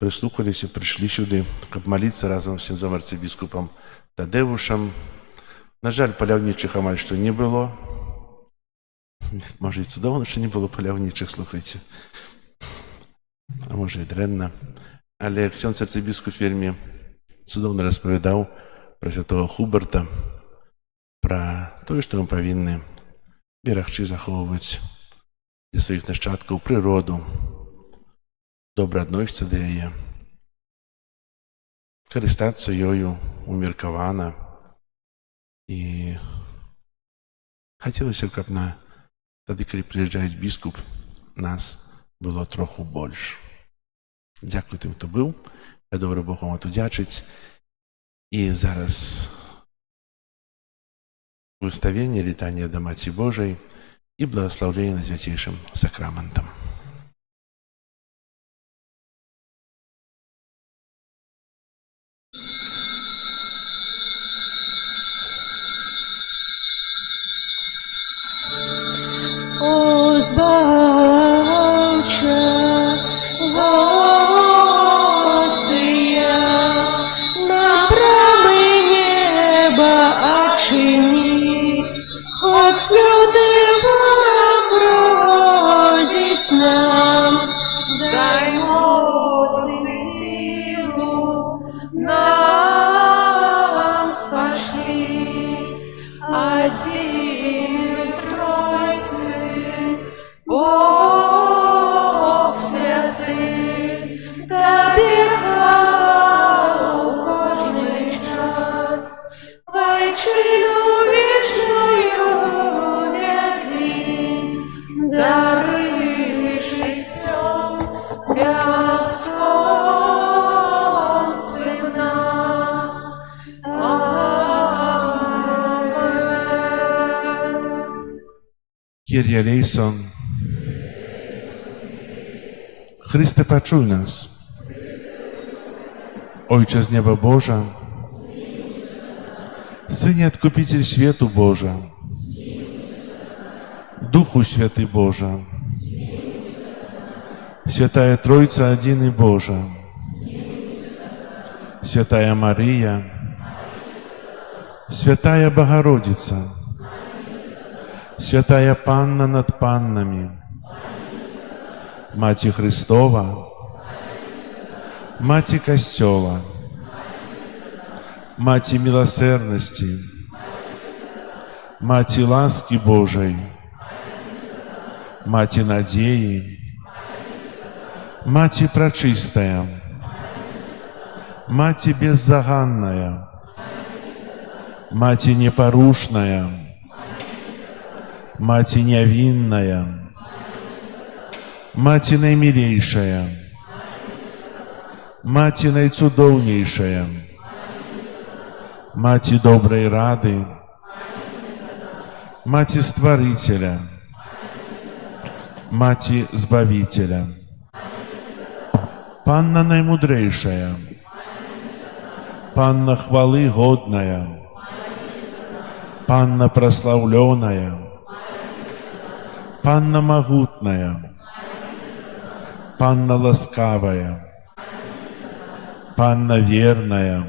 прислухались и пришли сюда, чтобы молиться разом с сензом арцебіскупом Тадеушем. На жаль, паляўнічых амаль што не было. Можа, і цудоўна, што не было паляўнічых, слухайце. А можа, і дрэнна. Але ксёндз арцыбіскуп вельмі цудоўна распавядаў пра святого Хуберта, пра тое, што мы павінны берагчы, захоўваць для сваіх нашчадкаў прыроду, добра адносіцца да яе. карыстацца ёю умеркавана. І хацелася б, каб тады, калі прыязджаюць біскуп, нас было троху больш. Дзякуй тым, хто быў. Я добра Богу вам адудзячыць. І зараз выставенне літання да Маці Божай і благаслаўленне свяцейшым сакраментам. О, збавча, Господи, на брамы неба очини, хоть слёты погрозить нам, дай моц и силу нам спошли, один Тройцы, Бог святый, Тебе хвала у кожный час, Вайчину вечную веди, дары життям бесконцем нас. Амен. Kyrie eleison. Chryste, poczuj nas. Ojcze z nieba Boża, Synie Odkupiciel światu Boża, Duchu Święty Boża, Świętая Trójca Jedyny Boża, Świętая Maryja, Świętая Bogorodica, Świętая Panna nad Pannami, Macie Chrystowa, Macie Kościoła, Macie Miłosierności, Macie łaski Bożej, Macie nadziei, Macie Пречистая, Macie Беззаганная, Macie Непорушная, Macie Невинная, Macie Najmilejsza, Macie Najcudowniejsza, Macie Dobrej Rady, Macie Stworzyciela, Macie Zbawiciela, Panna Najmudrzejsza, Panna Chwały Godna, Panna Прославленная, Panna Могутная, Panna Ласкавая, Panna Верная,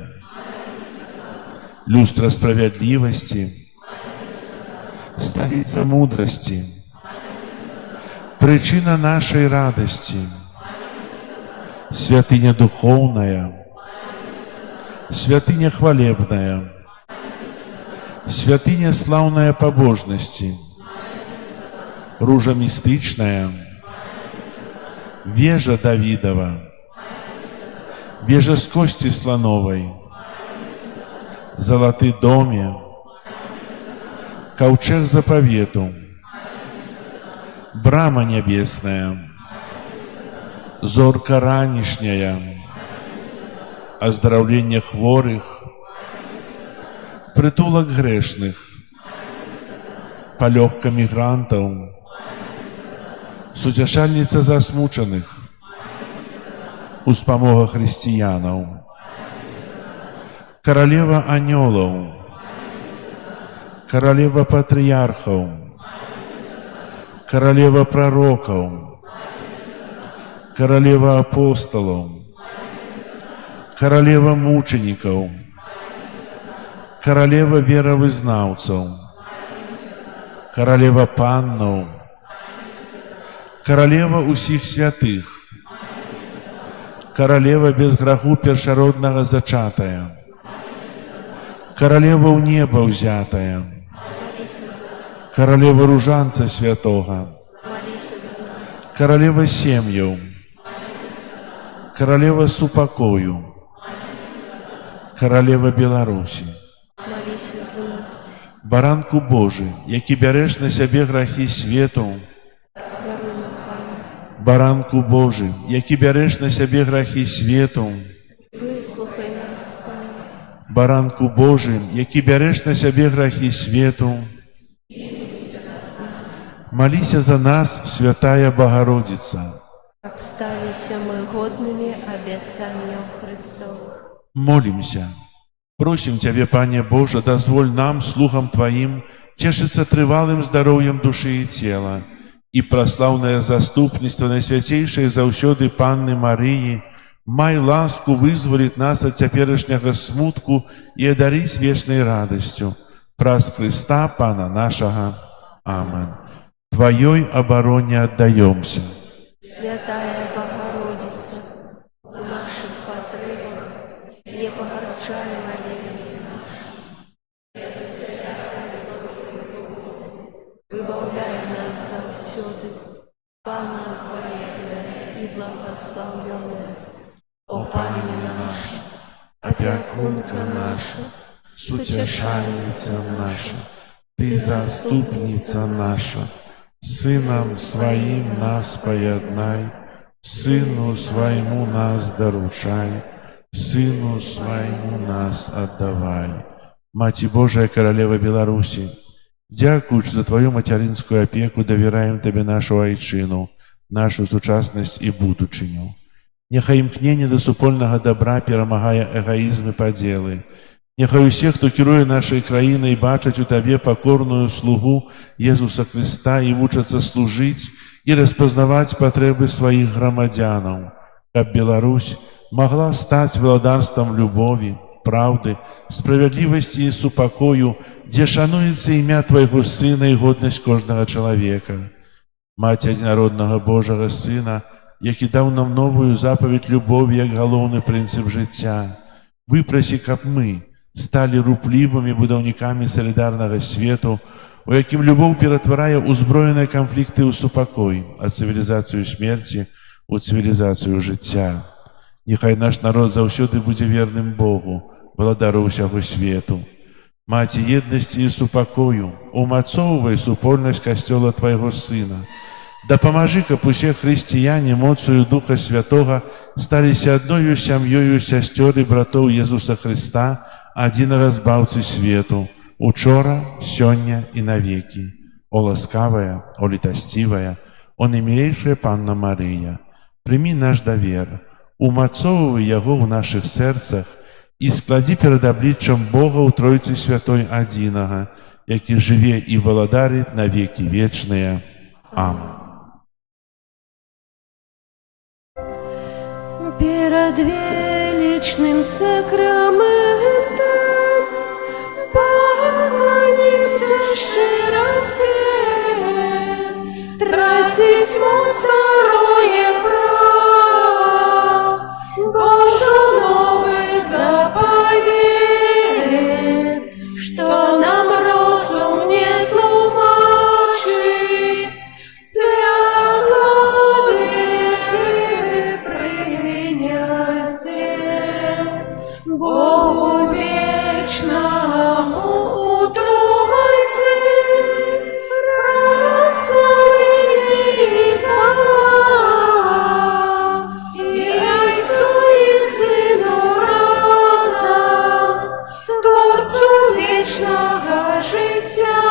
Люстра Справедливости, Столица Мудрости, Причина нашей радости, Святыня Духовная, Святыня Хвалебная, Святыня Славная Побожности, Ружа Мистичная, Вежа Давидова, Вежа с кости слоновой, Золотый доме, Ковчег заповету, Брама небесная, Зорка ранішняя, Оздоровление хворых, Притулок грешных, Полегка мигрантов, Сутешальница засмученых, Успомога християнов, Королева анёлов, Королева патриархов, Королева пророков, Королева апостолов, Королева мучеников, Королева веровызнавцев, Королева паннов, Королева усіх святых, Королева без граху першароднага зачатая, Королева ў неба ўзятая, Королева ружанца святога, Королева сем'яў, Королева супакою, Королева Беларусі, Молися за нас. Баранку Божий, які бяреш на сябе грахі свету, Даруй нам, Пане. Баранку Божий, які бяреш на сябе грахі свету, Вислухай нас, Пане. Баранку Божий, які бяреш на сябе грахі свету, молися за нас, святая Богородица. Обсталися мы годными обетцанием Христовых. Молимся. Просим Тебе, Пане Боже, дозволь нам, слугам Твоим, тешиться трывалым здоровьем души и тела, и прославное заступництво Найсвятейшей заўсёды Панны Марии, май ласку вызволить нас от теперешнего смутку и одарить вечной радостью. Праз Христа, Пана нашего. Амин. Твоей обороне отдаемся. Святая Богородица, в наших потребах не погорчай моления наших. Выбавляй нас завсёды, Панна хвалебная и благословенная, о Пане наша, Опекунка наша, сутешальница наша, Ты заступница наша, Сыном Своим нас поеднай, Сыну Своему нас доручай, Сыну Своему нас отдавай. Мати Божия, Королева Беларуси, дякуючи за Твою материнскую опеку, доверяем Тебе нашу айчину, нашу сучасность и будучыню. Нехай імкнення до супольного добра перемагає эгоїзм і поділи. Нехай усіх, хто керує нашою країною, бачать у Тебе покорную слугу Єсуса Христа і вучаться служить і розпознавати потреби своїх громадянам, каб Беларусь могла стать владарством любові, правди, справедливості і супокою, де шанується ім'я Твоего Сина і годність кожного чоловіка. Мати одинародного Божого Сина, який дав нам новую заповідь любові як головний принцип життя, випроси, каб ми стали руплівими будівниками солідарного світу, у яким любов перетворяє узброєні конфлікти у супокой, а цивілізацію смерті у цивілізацію життя. Нехай наш народ завсёды будзе верным Богу, владару ўсяго свету. Маці єднасці і супокою, умацоўвай супольнасць Касцёла Твайго Сына. Дапамажы, каб усе хрысціяне моцою Духа Святога сталіся адною сям'ёю сясцёр і братоў Езуса Христа, адзінага збаўцы свету, учора, сёння і навекі. О ласкавая, о літасцівая, о наймілейшая Панна Марыя, прымі наш давер, умацоўвай яго ў нашых сэрцах і складзі перад абліччам Бога ў Тройцы Святой адзінага, які жыве і валадарыць на векі вечныя. Амин. Перед величным сакраментом поклонимся щиро все, тратить мусоруем прав, Божу новый заповедь, что нам розум не тлумачить, святло веры приняси, Богу вечному у Тройцы прославление и хвала, и Отцу и Сыну разом, Творцу вечного життя,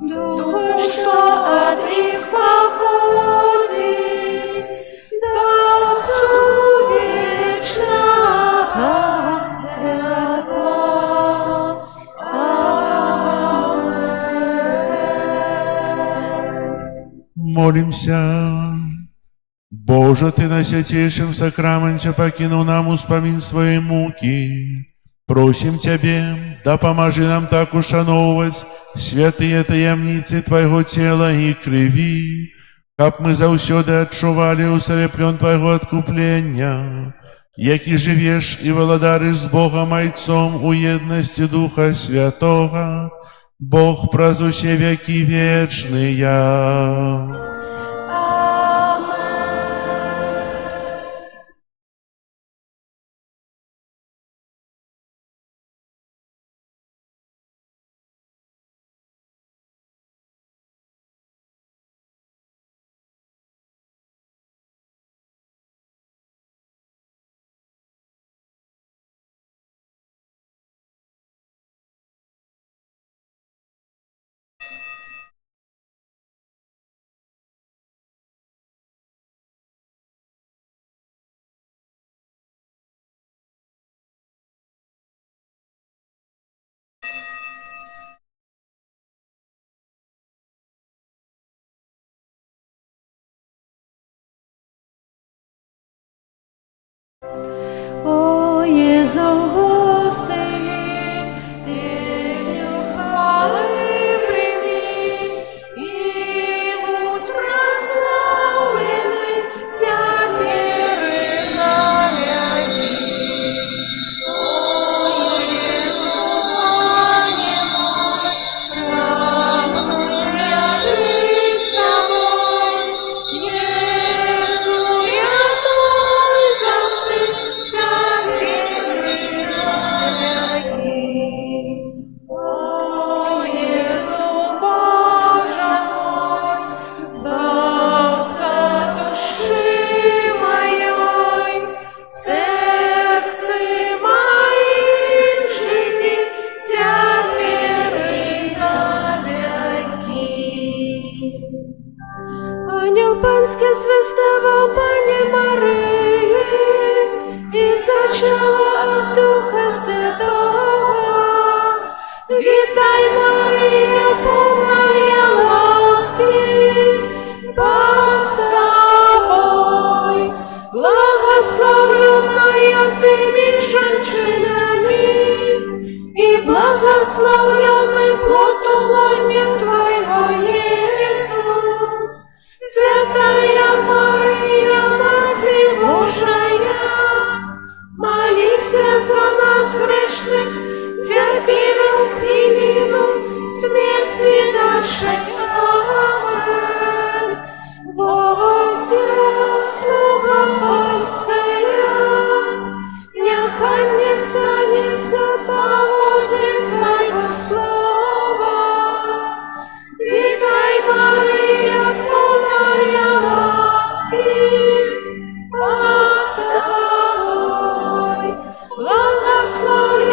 Духу, что от них походит, да Отцу вечного святла. Амен. Молимся. Боже, Ты на святейшем сакраменте покинул нам успомин своей муки. Просим Тебе, да поможи нам так ушановывать святые таямницы Твоего тела и крови, каб мы заўсёды адчували у сабе плён Твоего откупления, які живешь и владаришь с Богом Отцом у едности Духа Святого, Бог праз усе веки вечные. О Єзу гости, пісню хвали прийми, і будь прославлений теперь и навеки. О Єзу, Пане мой, радуй собой, Єзу, я только ты, О, Єзу, Боже мой, збавця душі моєї, серце моїм живи, теперь и навеки. Ангел панський свистував Пані Марії, і зачала от Духа Святого. Вітай, Марія, повная ласки, Бог с тобой, благословленная ты между женщинами, и благословленный плод лона твоего, Иисус. Святая Мария, Матерь Божия, молись за нас грешных, теперь и в хвилину смерти нашей. Амен. Бойся, слуга панская, нехай не станется поводы Твоего слова. Вітай, Марія, повная ласки, Бог с тобой, благословенная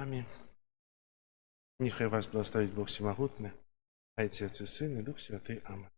вами. Нехай вас благословить Бог Всемогутный, Отец и Сын и Дух Святый. Аминь.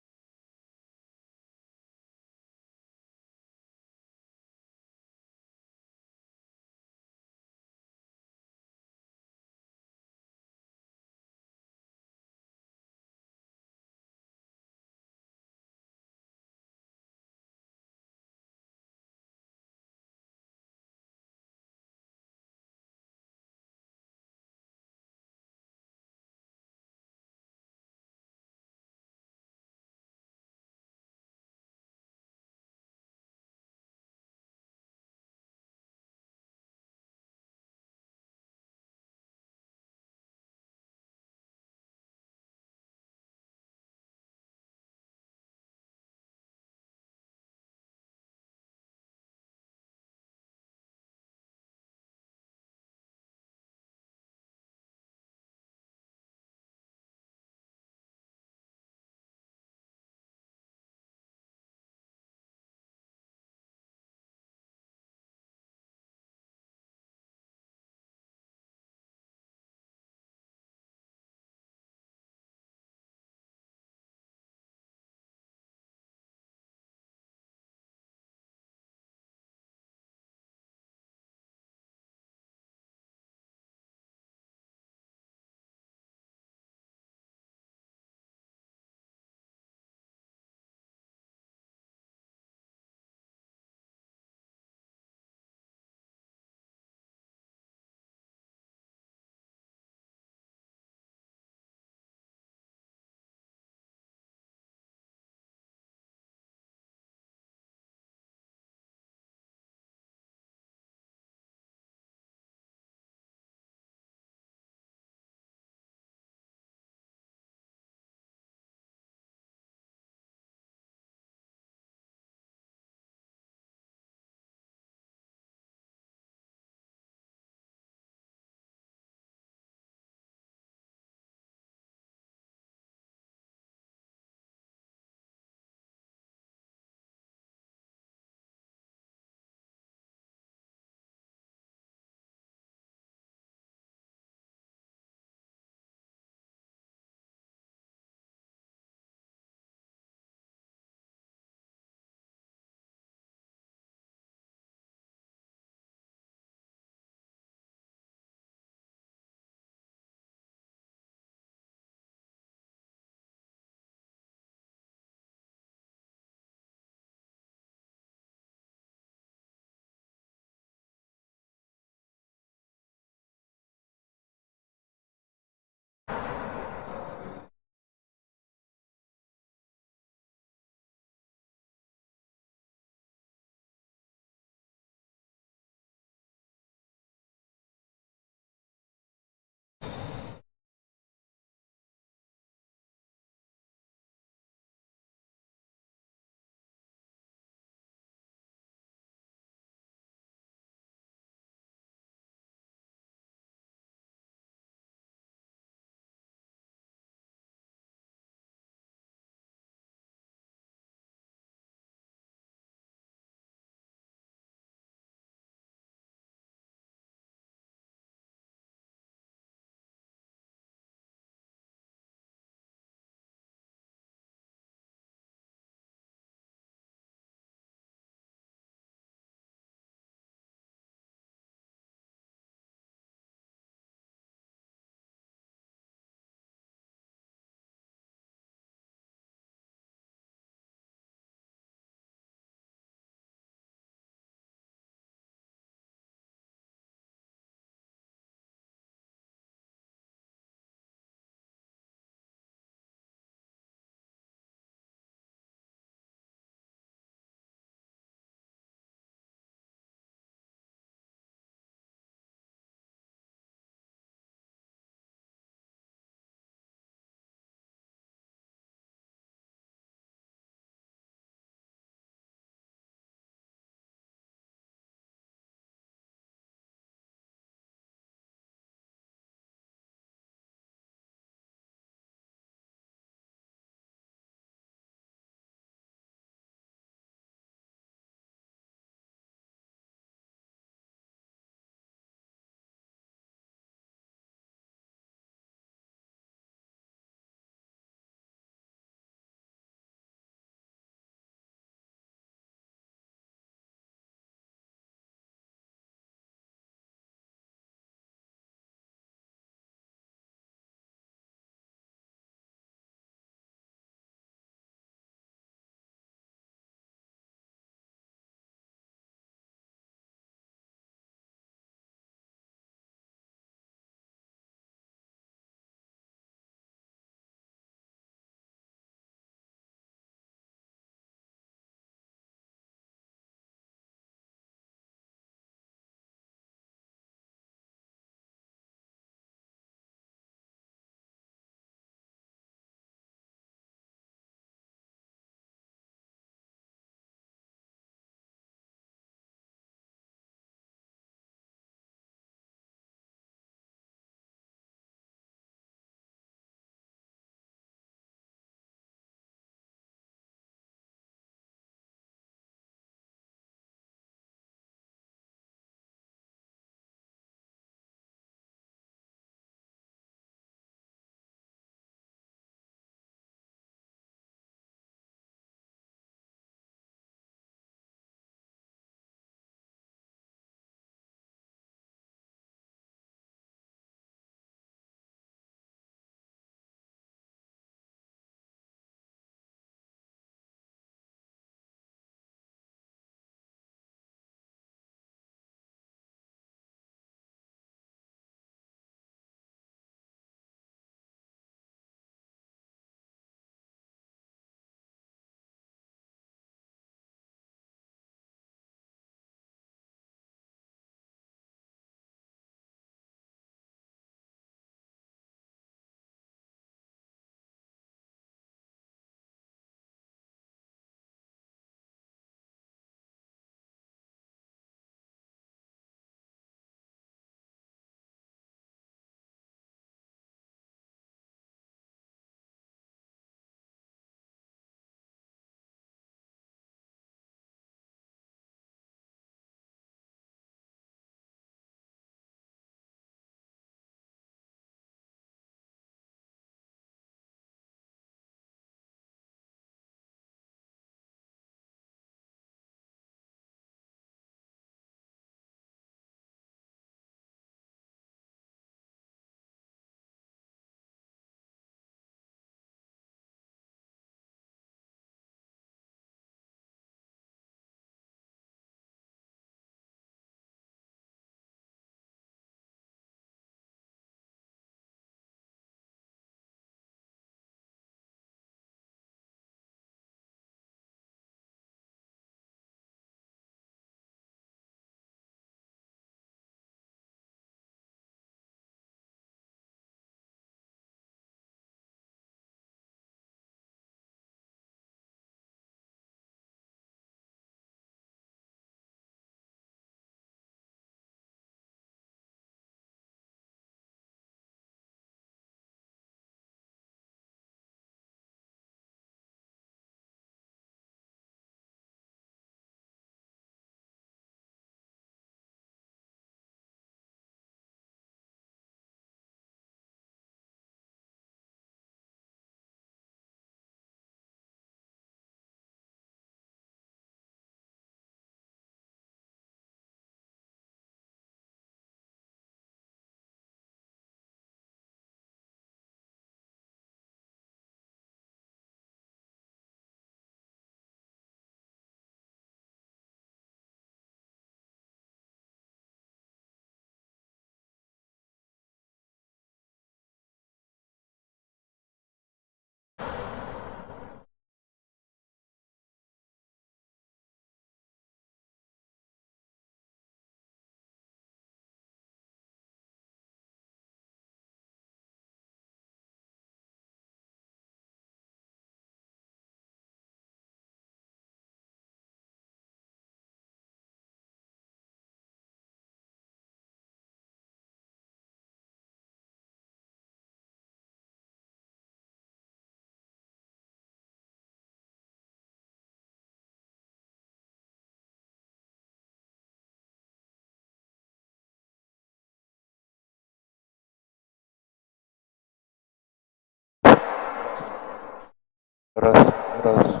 Раз, раз.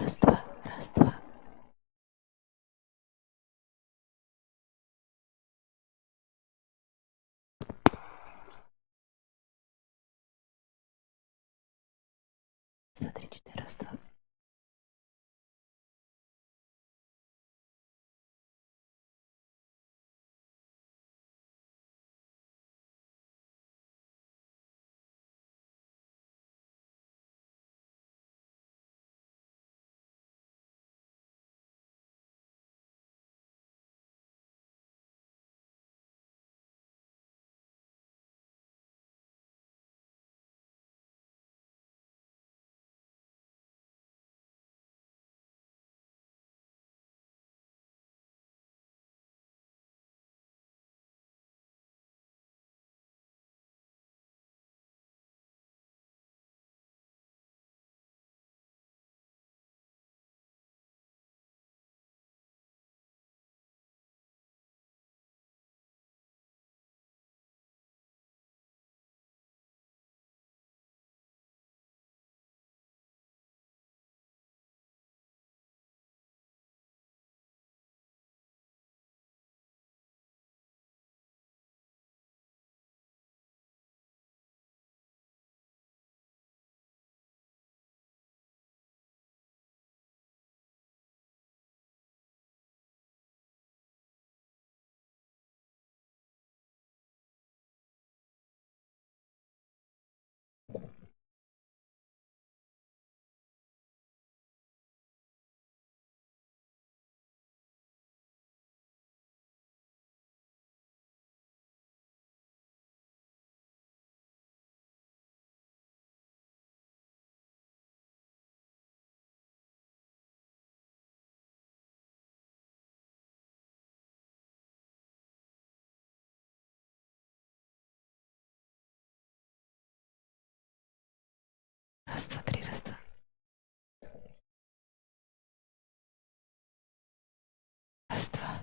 Раз, два, раз, два. Смотри, 4, раз, два. Раз, два, три, раз, два. Раз, два.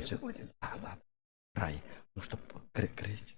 Все будет? А, ладно. Рай, ну чтоб крестик.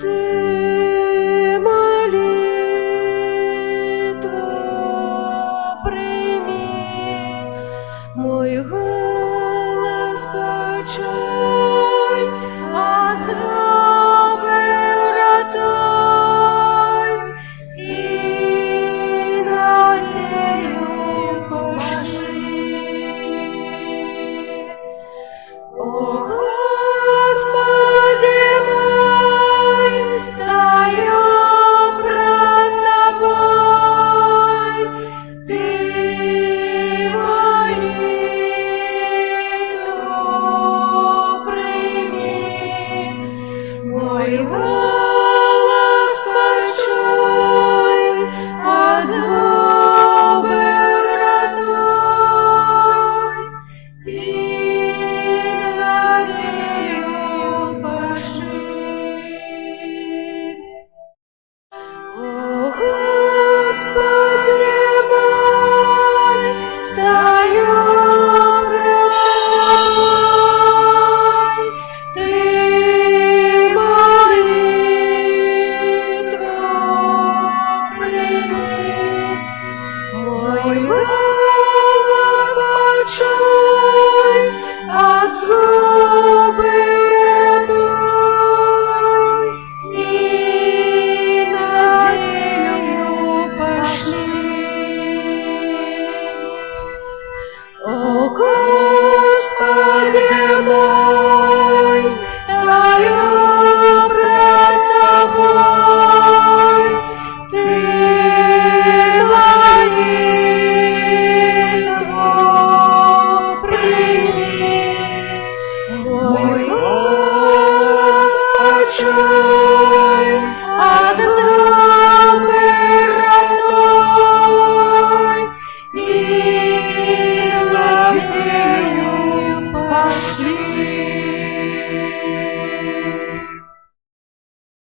Ты молитву прими, мой голос почуй, от злобы врatuj, и надею пошли. О, Господи мой, стою пред Тобой, Ты молитву прими, мой голос почуй, от злобы врatuj, и надею пошли. О, Господи мой, стою пред Тобой, Ты молитву прими, мой голос почуй, от злобы врatuj, и надею пошли. О, Господи мой, стою пред Тобой, Ты молитву прими, мой голос почуй, от злобы врatuj, и надею пошли.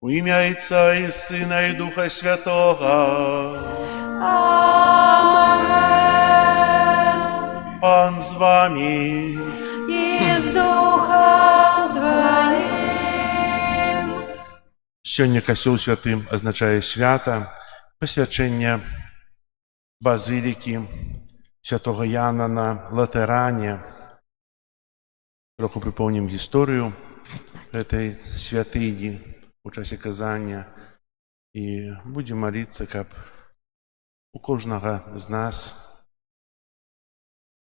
У ім'я Отця і Сина і Духа Святого, Амен. Пан з вами. И с Духом Твоим. Сьогодні Костюл Святим означає свята, посвячення базиліки Святого Яна на Латерані. Трохи припомним історію этой святыни у часі казання і будемо молитися, щоб у кожного з нас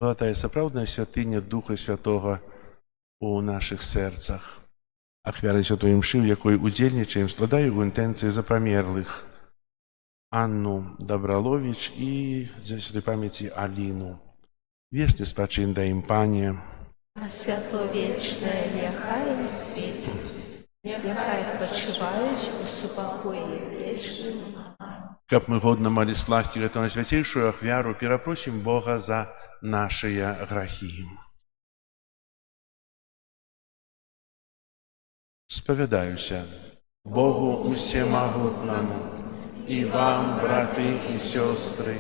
була та сапраўдная святыня Духа Святого у наших серцах. Ахвярай Святої Мши, в якої удзельнічаем, складаю в інтенції за померлих Анну Добролович і за святої пам'яті Аліну. Вічний спачин дай їм, Пане. Святло вічне, нехай світить, нехай почивають у супокої вічному. Как мы годно молись власти эту на святейшую ахвяру, перепросим Бога за наши грехи. Споведаюся Богу Всемогутному и вам, браты и сестры,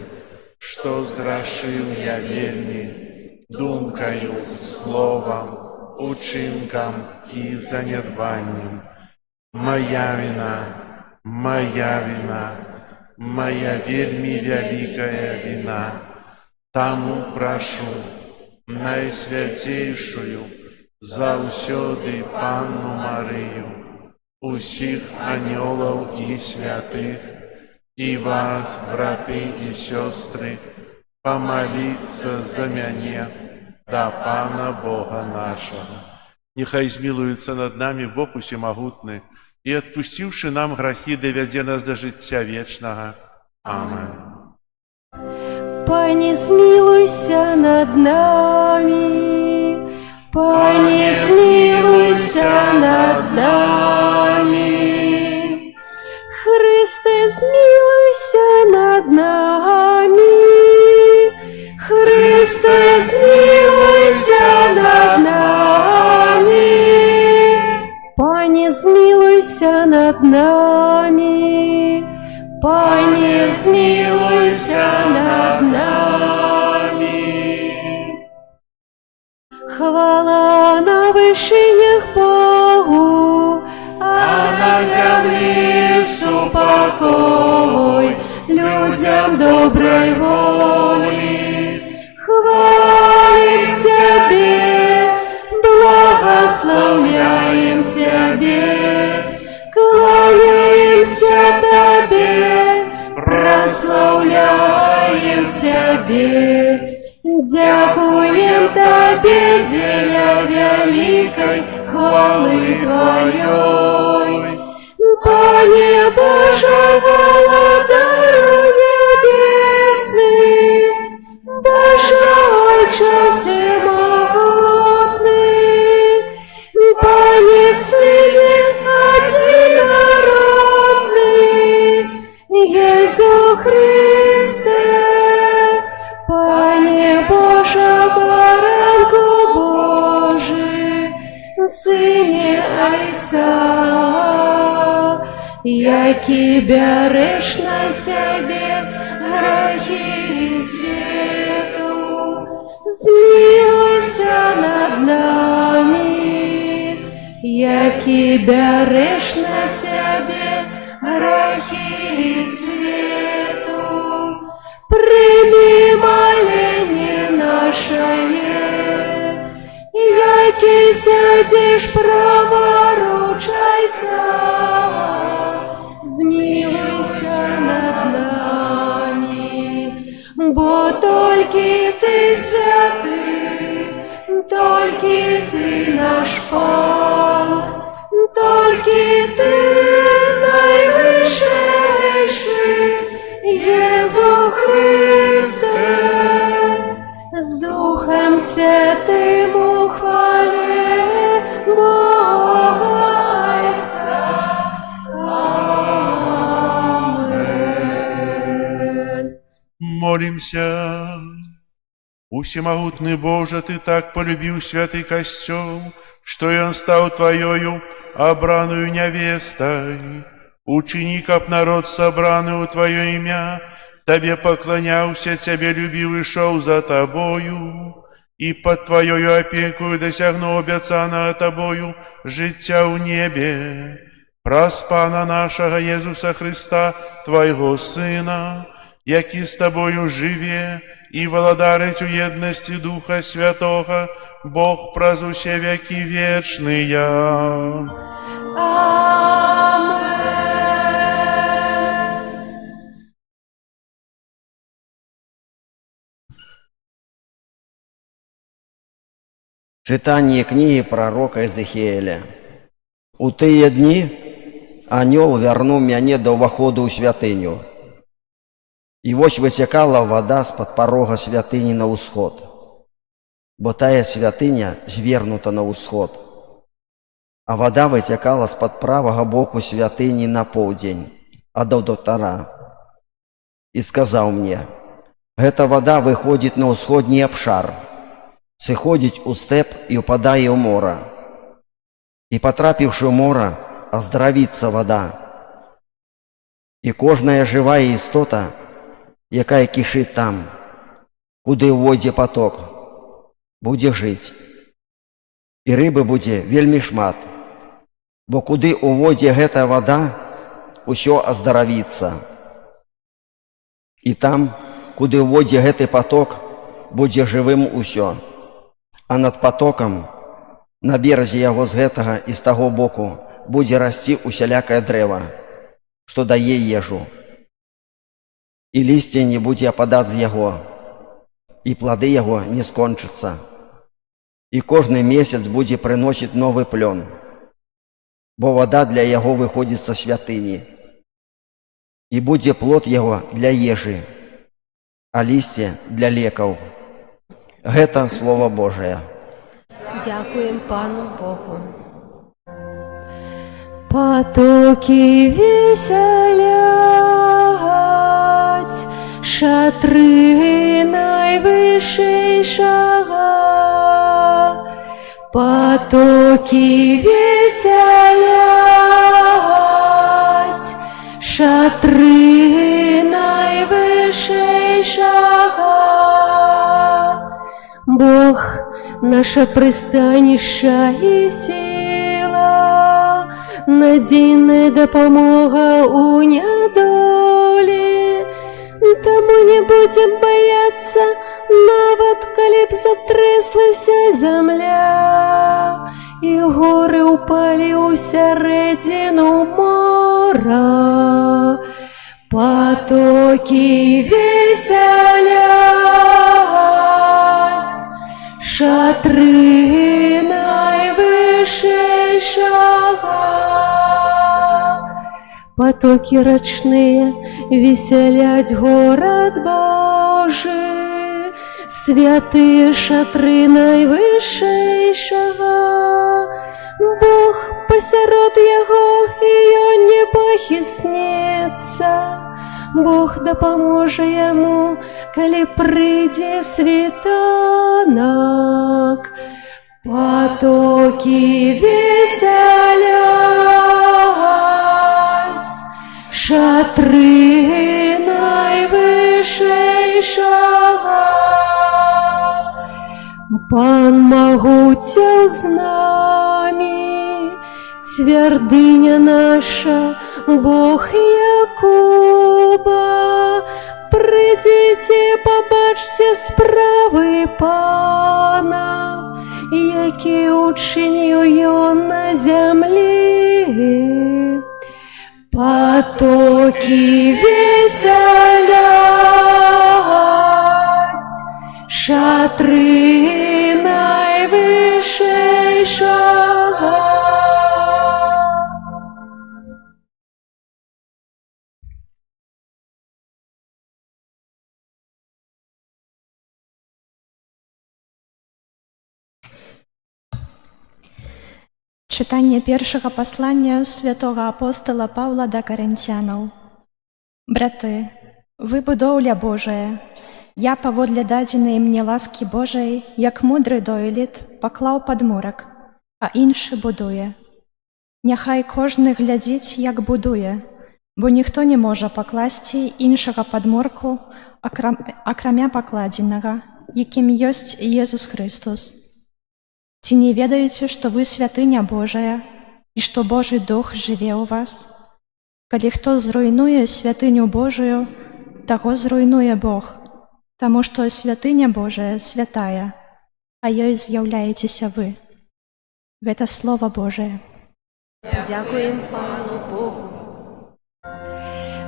что сгрешил я вельми, думкою, словом, учинком и занедбанием. Моя вина, моя вельми великая вина. Тому прошу найсвятейшую заўсёды Панну Марию, усіх анёлов и святых, и вас, браты и сестры, помолиться за мяне да Пана Бога нашего. Нехай змилуется над нами Бог Всемогутный, и, отпустивши нам грехи, доведе нас до життя вечного. Аминь. Пане, смилуйся над нами, Пане, смилуйся над нами. Христе, смилуйся над нами, Христе, смилуйся над нами. Пане, смилуйся над нами, Пане, смилуйся над нами. Хвала на вишинях Богу, а на землі Табе. Дякуем Табе, дзеля вялікай хвалы Тваёй. Пане Боже, валадару небесны, Боже Отче всемогутны, Пане Сыне одинородный, Иису Христе, Пане Боже, баранку Божий, Сыне Отца, які бяреш на себе грехи свету, змилуйся над нами, які бяреш на себе грехи свету, прими моление наше, які сядешь праворучайца, змилуйся над нами, бо тільки ти святий, тільки ти наш пан, тільки ти найвищейший, Єсу Христе, з Духом Святим у хвалі Бога Отця. Амен. Молимся. Всемогутный Боже, Ты так полюбил святый костел, что и он стал Твоею обраную невестой. Учини, как народ собраный у Твое имя, Тебе поклонялся, Тебе любил и шел за Тобою, и под Твоею опекою досягнул обяцана Тобою життя у небе. Прос Пана нашего Иисуса Христа, Твоего Сына, який з Тобою живе і владарить у єдності Духа Святого, Бог праз усе веки вечные. Амен. Читание книги пророка Езекииля. У тыя дні анёл вярнуў мяне да ўваходу ў святыню. І вось выцякала вода з-пад парога святыні на ўсход, бо тая святыня звернута на ўсход. А вода выцякала з-пад правага боку святыні на поўдзень, ад алтара. І сказаў мне: гэта вода выходзіць на ўсходні абшар, сыходзіць у стэп і ўпадае ў мора. І патрапіўшы ў мора, аздравіцца вода. І кожная жывая істота, якая кішыць там, куды ўвойдзе паток, будзе жыць. І рыбы будзе вельмі шмат, бо куды ўвойдзе гэтая вода, усё аздаравіцца. І там, куды ўвойдзе гэты паток, будзе жывым усё. А над патокам, на беразе яго з гэтага і з таго боку, будзе расці усялякае дрэва, што дае ежу. І лісце не будзе ападаць з яго, і плады яго не скончацца. І кожны месяц будзе прыносіць новы плён, бо вода для яго выходзіць са святыні. І будзе плод яго для ежы, а лісце для лекаў. Гэта Слово Божие. Дякуем Пану Богу. Потоки веселять, шатры найвышейшего. Потоки веселять, шатры найвышейшего. Бог — наше пристанище и сила, надійна допомога у нядолі. Тому не будем бояться, нават калі б затряслася земля, і гори упали у середину мора. Потоки веселять, потоки рачные веселять город Божий, святые шатры найвышэйшага. Бог посярод яго, і ён не пахіснецца. Бог дапаможа яму, калі прыйдзе світанак. Потоки веселять, шатры найвышэйшага. Пан магуцяў з намі, цвярдыня наша, Бог Якуба. Прыйдзіце, пабачце справы Пана, які учыніў ён на зямлі. Потоки веселять, шатры найвышэйшага. Чытанне першага паслання святога апостола Павла да Карынцянаў. Браты, вы будоўля Божая. Я паводле дадзенай мне ласкі Божай, як мудры дойлід, паклаў падмурак, а іншы будуе. Няхай кожны глядзіць, як будуе, бо ніхто не можа пакласці іншага падмурку, акрамя пакладзенага, якім ёсць Езус Христос. Ці не ведаеце, што вы святыня Божая і што Божы Дух жыве ў вас? Калі хто зруйнуе святыню Божую, таго зруйнуе Бог, таму што святыня Божая святая, а ёй з'яўляецеся вы. Гэта Слова Божае. Дякуємо Пану Богу.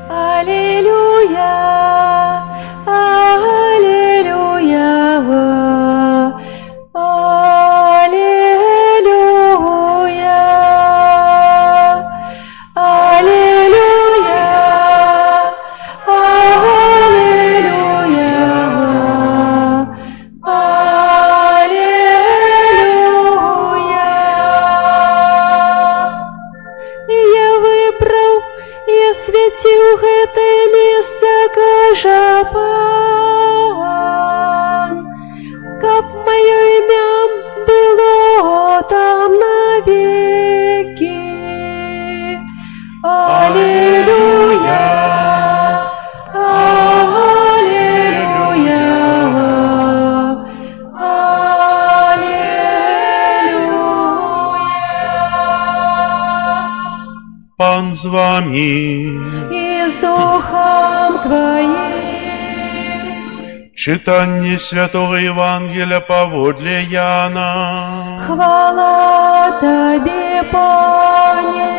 Аллилуйя, аллилуйя, аллилуйя, аллилуйя, аллилуйя, аллилуйя. Я выбраў, я свяціў гэтае месца, кажа Пан, каб маё імя было там навекі. Аллилуйя, аллилуйя, аллилуйя. Пан з вами. І з Духом Твоїм. Читання Святого Євангелія паводле Яна. Хвала Тобі, Пане.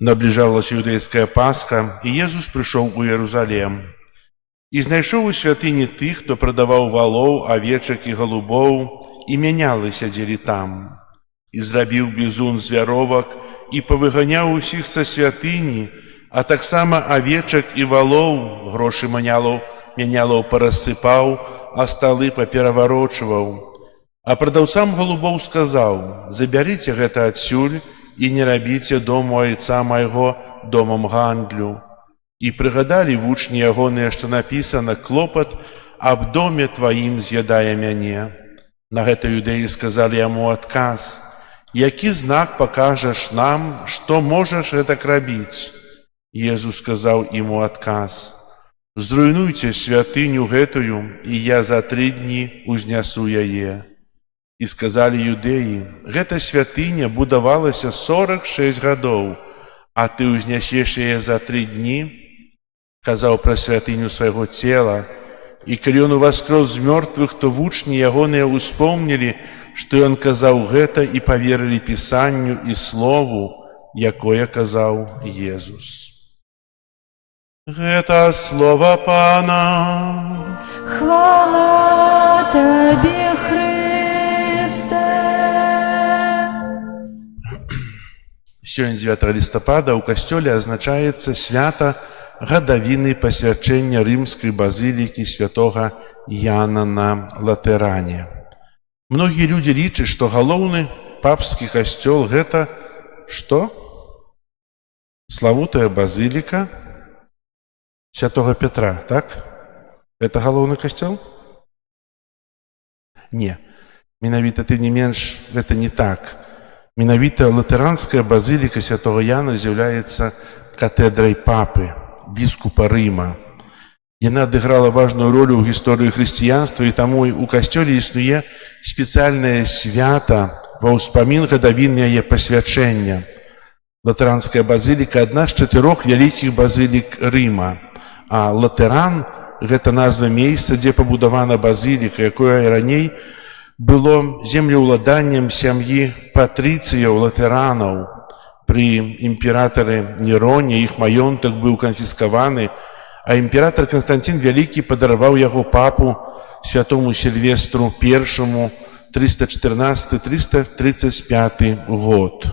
Наближалась юдейская Пасха, і Єзус прийшов у Єрусалим. І знайшов у святыні тих, хто продавав валов, авечак і голубов, і мяняли сядзелі там. І зрабіў бізун з вяровак, і павыганяў усіх са святыні, а таксама авечак і валоў, грошы мянялаў парассыпаў, а сталы папераварочваў. А прадаўцам голубоў сказаў: «Забярыце гэта адсюль і не рабіце дому айца майго домам гандлю». І прыгадалі вучні ягоныя, што напісана: «Клопат аб доме тваім з'ядае мяне». На гэта юдэі сказалі яму адказ: «Які знак пакажаш нам, што можаш гэтак рабіць?» Езус сказаў ім у адказ: «Зруйнуйце святыню гэтую, і я за 3 дні узнясу яе». І сказалі юдэі: «Гэта святыня будавалася 46 гадоў, а ты ўзнясеш яе за 3 дні?» Казаў пра святыню свайго цела. І калі ён уваскрос з мёртвых, то вучні ягоныя ўспомнілі, што ён казаў гэта, і паверылі Пісанню і Слову, якое казаў Езус. Гэта Слова Пана. Хвала Тобі, Христе. Сёння 9 лістапада ў касцёле азначаецца свята гадавіны пасвячэння рымскай базылікі святога Яна на Латэране. Многія людзі лічаць, што галоўны папскі касцёл гэта што? Славутая базыліка святога Петра, так? Это галоўны касцёл? Не. Менавіта тым не менш гэта не так. Менавіта латаранская базыліка святого Яна з'яўляецца катедрай папы, біскупа Рыма. Яна адыграла важную ролю ў гісторыі хрысціянства, і таму у касцёле існуе спецыяльнае свята ва ўспамін гадавіны яе пасвячэння. Латаранская базыліка адна з 4 вялікіх базылік Рыма, а Латэран – гэта назва месца, дзе пабудавана базыліка, якое раней было землеўладаннем сям'і патрыцыяў латэранаў. Пры імператары Нероне іх маёнтак быў канфіскаваны, а імператар Канстантин Вялікі падараваў яго папу святому Сільвестру I 314-335 год.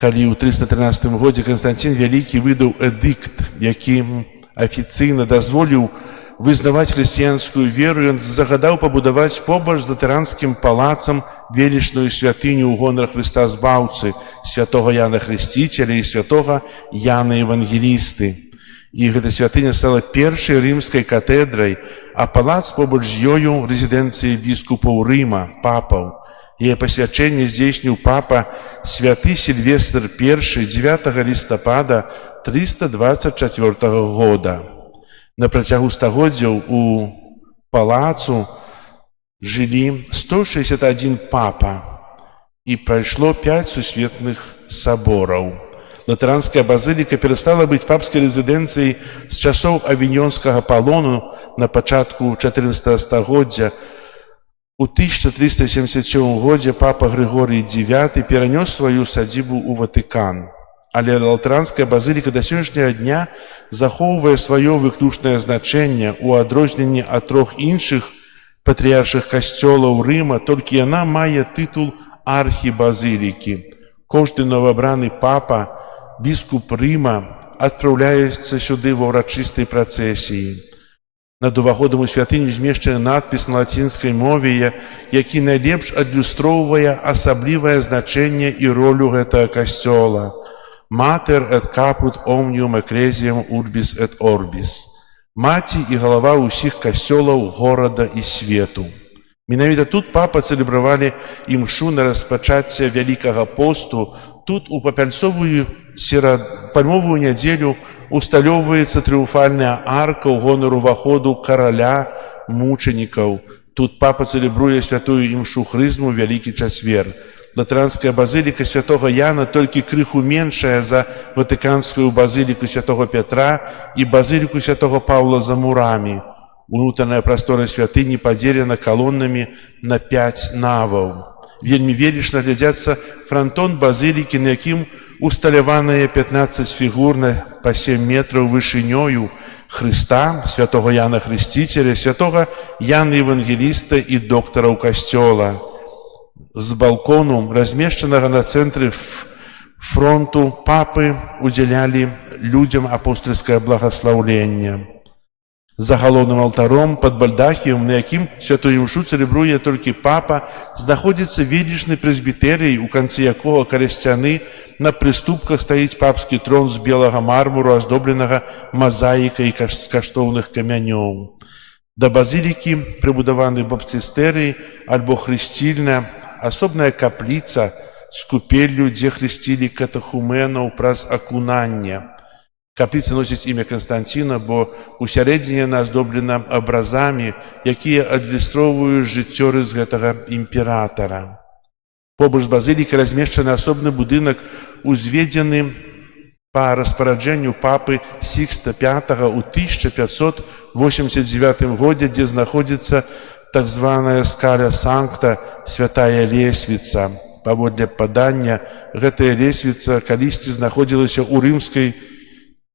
Калі ў 313 годзе Канстантин Вялікі выдаў эдыкт, якім афіцыйна дазволіў вызнаваць хрысціянскую веру, ён загадаў пабудаваць побач з латаранскім палацам велічную святыню ў гонар Хрыста Збаўцы, святога Яна Хрысціцеля і святога Яна Евангелісты. І гэта святыня стала першай рымскай катедрай, а палац побач з ёю рэзідэнцыяй біскупаў Рыма, папаў. Яе пасвячэнне здзейсніў папа святы Сільвестр I 9 лістапада 324 года. На працягу стагоддзяў у палацу жылі 161 папа і прайшло 5 сусветных сабораў. Латаранская базыліка перастала быць папскай рэзідэнцыяй з часоў авіньёнскага палону на пачатку 14 стагоддзя. У 1377 годзе папа Грыгорый IX перанёс сваю садзібу ў Ватыкан. Але латаранская базыліка да сённяшняга дня захоўвае сваё выключнае значэнне. У адрозненні ад 3 іншых патрыяршых касцёлаў Рыма, толькі яна мае тытул архібазылікі. Кожны новабраны папа, біскуп Рыма, адпраўляецца сюды ва ўрачыстай працэсіі. Над уваходам у святыню змешчаны надпіс на лацінскай мове, які найлепш адлюстроўвае асаблівае значэнне і ролю гэтага касцёла. Mater et caput omnium ecclesiam urbis et orbis. Маці і галава ўсіх касцёлаў горада і свету. Менавіта тут папа цэлебравалі імшу на распачацце Вялікага посту. Тут у папяльцовую пальмовую нядзелю усталёўваецца трыумфальная арка ў гонар уваходу караля мучанікаў. Тут папа цэлебруе святую імшу хрызму Вялікі чацвер. Латаранская базыліка святога Яна толькі крыху меншая за ватыканскую базыліку святога Петра і базыліку святога Паўла за мурамі. Унутраная прастора святыні падзелена калонамі на 5 наваў. Вельмі велічна глядзяцца франтон базылікі, на якім усталяваныя 15 фігур па 7 метраў вышынёю Хрыста, святога Яна Хрысціцеля, святога Яна Евангеліста і доктараў касцёла. З балкону, размешчанага на цэнтры фронту, папы удзялялі людзям апостальскае благаслаўленне. За галоўным алтаром пад бальдахіем, на якім святую імшу цэлебруе толькі папа, знаходзіцца велічны прэзбітэрый, у канцы якога каля сцяны на прыступках стаіць папскі трон з белага мармуру, аздобленага мазаікай з каштоўных камянёў. Да базілікі прыбудаваны баптыстэрый альбо хрысцільная, асобная капліца з купеллю, дзе хрысцілі катэхуменаў праз акунанне. Капліца носіць імя Канстантина, бо усярэдзіне яна аздоблена абразамі, якія адлюстроўваюць жыццё з гэтага імператара. Побач з базылікай размешчаны асобны будынак, узведзены па распараджэнню папы Сікста V ў 1589 годзе, дзе знаходзіцца так званая скаля Санкта, святая лесвіца. Паводле падання, гэтая лесвіца калісьці знаходзілася ў рымскай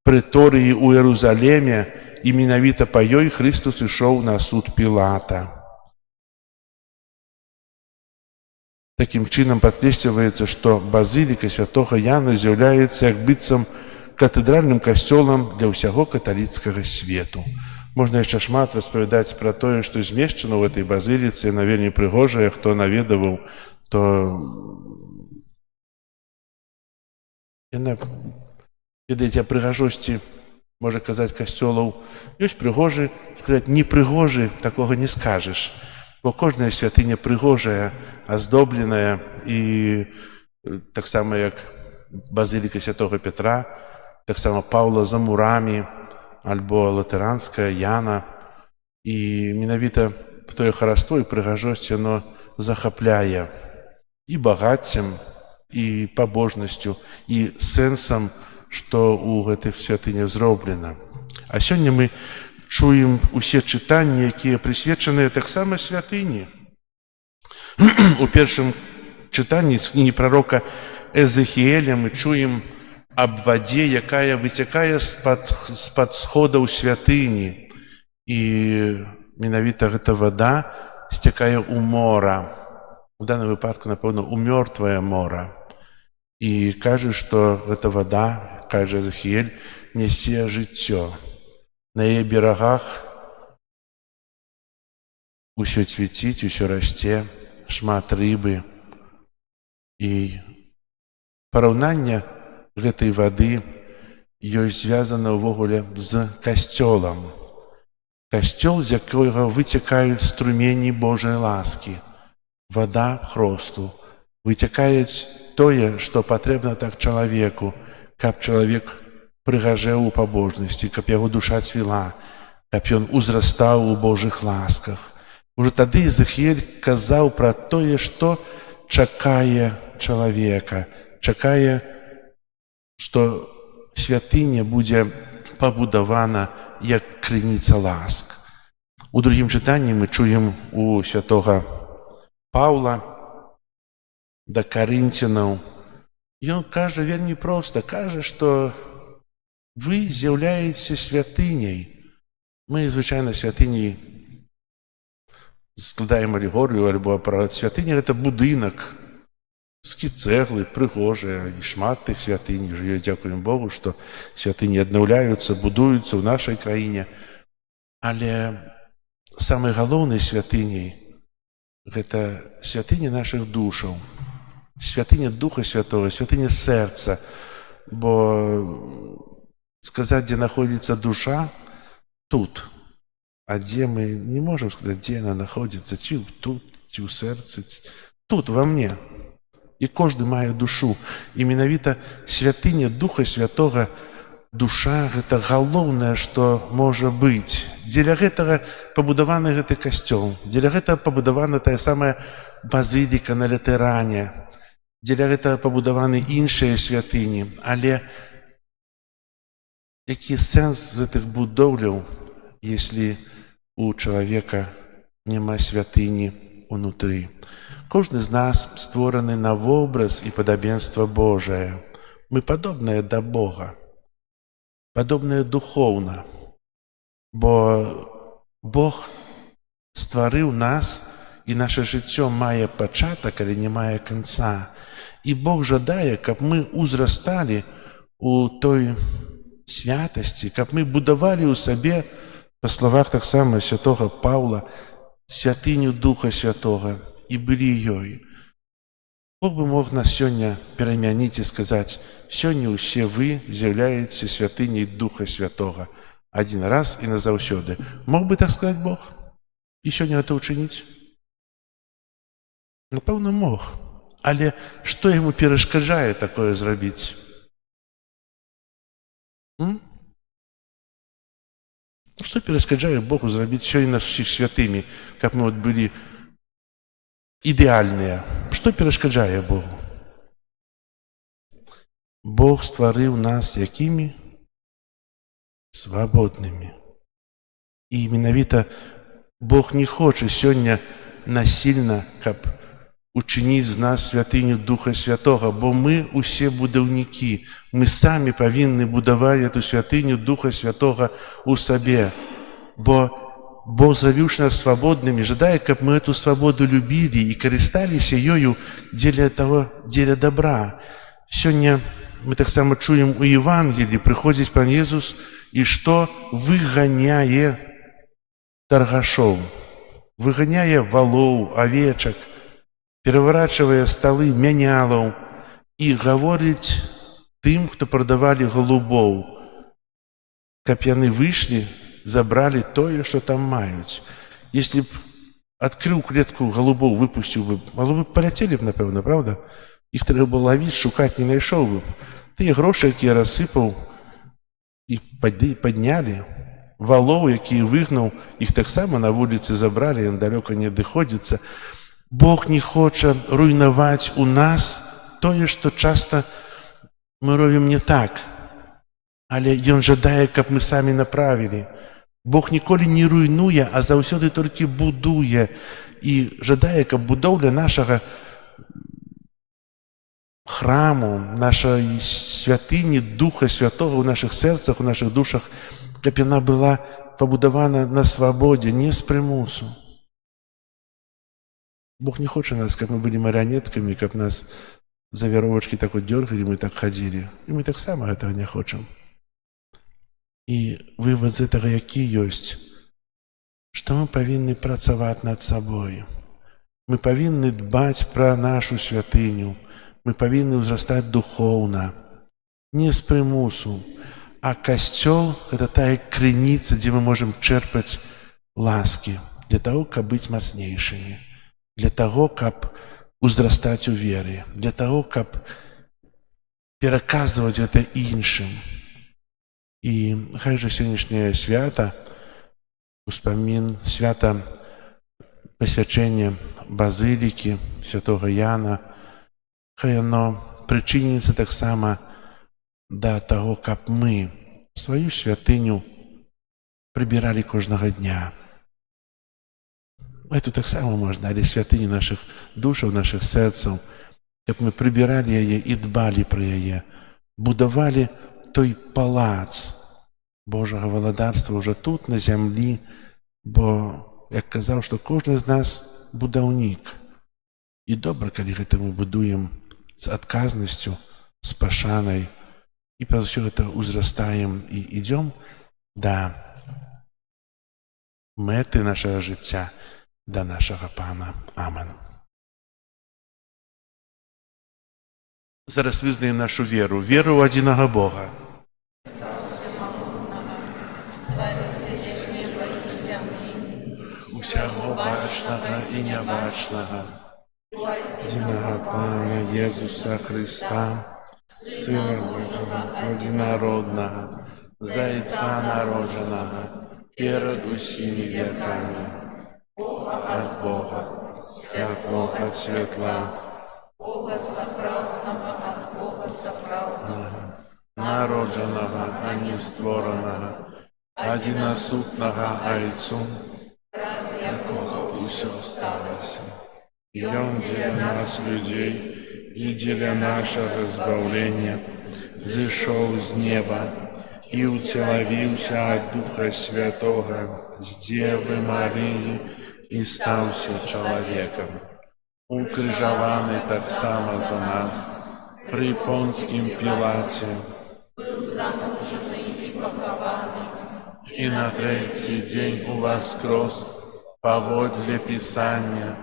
прыторыі ў Іерусаліме, і менавіта па ёй Хрыстус ішоў на суд Пілата. Такім чынам падкрэсліваецца, што базыліка святога Яна з'яўляецца як быццам катэдральным касцёлам для ўсяго каталіцкага свету. Можна яшчэ шмат распавядаць пра тое, што змешчана ў этой базыліцы, яна вельмі прыгожая, хто наведаваў, то яна, ведаеце, прыгажосці, можа казаць, касцёлаў ёсць прыгожы, сказаць, непрыгожы, такога не скажаш. Бо кожная святыня прыгожая, аздобленая, і таксама як базыліка святога Петра, таксама Паўла за мурамі, альбо латаранская Яна. І менавіта тое хараство і прыгажосць, яно захапляе і багаццем, і пабожнасцю, і сэнсам, што ў гэтых святынях зроблена. А сёння мы чуем усе чытанні, якія прысвечаныя таксама святыні. У першым чытанні з кнігі прарока Эзэхіэля мы чуем аб вадзе, якая выцякае з-пад сходаў святыні. І менавіта гэта вада сцякае ў мора. У даным выпадку, напэўна, у мёртвае мора. І кажа, што гэта вада, кажа Эзэхіэль, нясе жыццё. На яе берагах усё цвіціць, усё расце, шмат рыбы. І параўнанне гэтай вады ёсць звязана ўвогуле з касцёлам. Касцёл, з якога выцякаюць струмені Божай ласкі. Вада хросту. Выцякаюць тое, што патрэбна так чалавеку, каб чалавек прыгажэў у пабожнасці, каб яго душа цвіла, каб ён узрастаў у Божых ласках. Ужо тады Эзэхіэль казаў пра тое, што чакае чалавека, чакае, што святыня будзе пабудавана як крыніца ласк. У другім чытанні мы чуем у святога Паўла да карынцянаў. Ён кажа вельмі проста, кажа, што вы з'яўляецеся святыняй. Мы, звычайна, святыняй складаем алегорыю, альбо пра святыня — гэта будынак, з цэглы, прыгожая, і шмат тых святынь. Дзякуем Богу, што святыні аднаўляюцца, будуюцца ў нашай краіне. Але самай галоўнай святыняй гэта святыня нашых душаў, святыня Духа Святого, святыня сэрца. Бо сказаць, дзе знаходзіцца душа, тут. А дзе мы не можам сказаць, дзе яна знаходзіцца, ці тут, ці ў сэрцы. Тут, ва мне. І кожны мае душу. І менавіта святыня Духа Святога, душа — гэта галоўнае, што можа быць. Дзеля гэтага пабудаваны гэты касцёл, дзеля гэтага пабудавана тая самая базыліка на Лятэране, дзеля гэтага пабудаваны іншыя святыні. Але які сэнс з гэтых будоўляў, если у чалавека няма святыні ўнутры? Кожны з нас створаны на вобраз і падабенства Божае. Мы падобныя да Бога, падобныя духоўна. Бо Бог стварыў нас, і наша жыццё мае пачатак, але не мае канца. І Бог жадае, каб мы узрасталі у той святасці, каб мы будавалі ў сабе, па словах таксама святога Паўла, святыню Духа Святога і былі ёй. Бог бы мог нас сёння перамяніць і сказаць: сёння ўсе вы з'яўляецеся святыняй Духа Святога. Адзін раз і назаўсёды. Мог бы так сказаць Бог? І сёння гэта ўчыніць? Напэўна, мог. Але што яму перашкаджае такое зрабіць? Што перашкаджае Богу зрабіць сёння нас усіх святымі, каб мы былі ідэальныя? Што перашкаджае Богу? Бог стварыў нас якімі? Свабоднымі. І менавіта Бог не хоча сёння насільна, каб учыніць з нас святыню Духа Святога, бо мы усе будаўнікі. Мы самі павінны будаваць эту святыню Духа Святога ў сабе. Бо Бог, зрабіўшы нас свабоднымі, жадае, каб мы эту свабоду любілі і карысталіся ёю дзеля добра. Сёння мы таксама чуем у Евангелии, прыходзіць пан Езус, і што выганяе таргашоў, выганяе валоў, авечак, пераварачвае сталы мянялаў і гаворыць тым, хто прадавалі голубоў, каб яны выйшлі, забралі тое, што там маюць. Если б адкрыў клетку голубоў, выпусціў бы, голубы паляцелі б, напэўна, правда? Іх трэба было лавіць, шукаць, не знайшоў бы. Тыя грошы, якія рассыпаў, іх паднялі. Валоў, якія выгнаў, іх таксама на вуліцы забралі, ён далёка не адыходзіцца. Бог не хоча руйнаваць у нас тое, што часта мы робім не так, але ён жадае, каб мы самі направілі. Бог ніколі не руйнуе, а заўсёды толькі будуе. І жадае, каб будоўля нашага храму, нашай святыні, Духа Святога ў нашых сэрцах, у нашых душах, каб яна была пабудавана на свабодзе, не з прымусу. Бог не хоча нас, каб мы былі марыянеткамі, каб нас за вяровачкі так от дёргалі, мы так хадзілі. І мы таксама гэтага не хочам. І вывад з гэтага які ёсць? Што мы павінны працаваць над сабой. Мы павінны дбаць пра нашу святыню. Мы павінны ўзрастаць духоўна, не з прымусу. А касцёл – гэта тая крыніца, дзе мы можам чэрпаць ласкі, для таго, каб быць мацнейшымі, для таго, каб узрастаць у веры, для таго, каб пераказваць гэта іншым. І хай жа сённяшняе свята, успамін свята пасвячэння базылікі святога Яна, хай яно прычыніцца таксама да таго, каб мы сваю святыню прыбіралі кожнага дня. Гэта таксама можна, але святыню нашых душаў, нашых сэрцаў, каб мы прыбіралі яе і дбалі пра яе, будавалі той палац Божага валадарства ўжо тут, на зямлі, бо, як казаў, што кожны з нас будаўнік. І добра, калі гэта мы будуем з адказнасцю, з пашанай, і праз усё гэта ўзрастаем і ідзём да мэты нашага жыцця, да нашага Пана. Амен. Зараз вызнаем нашу веру, веру ў адзінага Бога. Усяго бачнага і нябачнага, адзінага Пана Езуса Хрыста, Сына Божага адзінароднага, Зайца народжанага, перад усімі векамі, ад Бога, святло ад святла, Бога сапраўднага ад Бога сапраўднага, народжанага, а не створанага, адзінасутнага Айцу, якога ўсё сталася. Ён дзеля нас, людзей, і дзеля нашага збаўлення зышоў з неба і ўцелавіўся ад Духа Святога з Дзевы Марыі і стаўся чалавекам. Укрыжаваны таксама за нас пры Понцкім Пілаце, быў замучаны і пахаваны, і на трэці дзень уваскрос паводле Пісання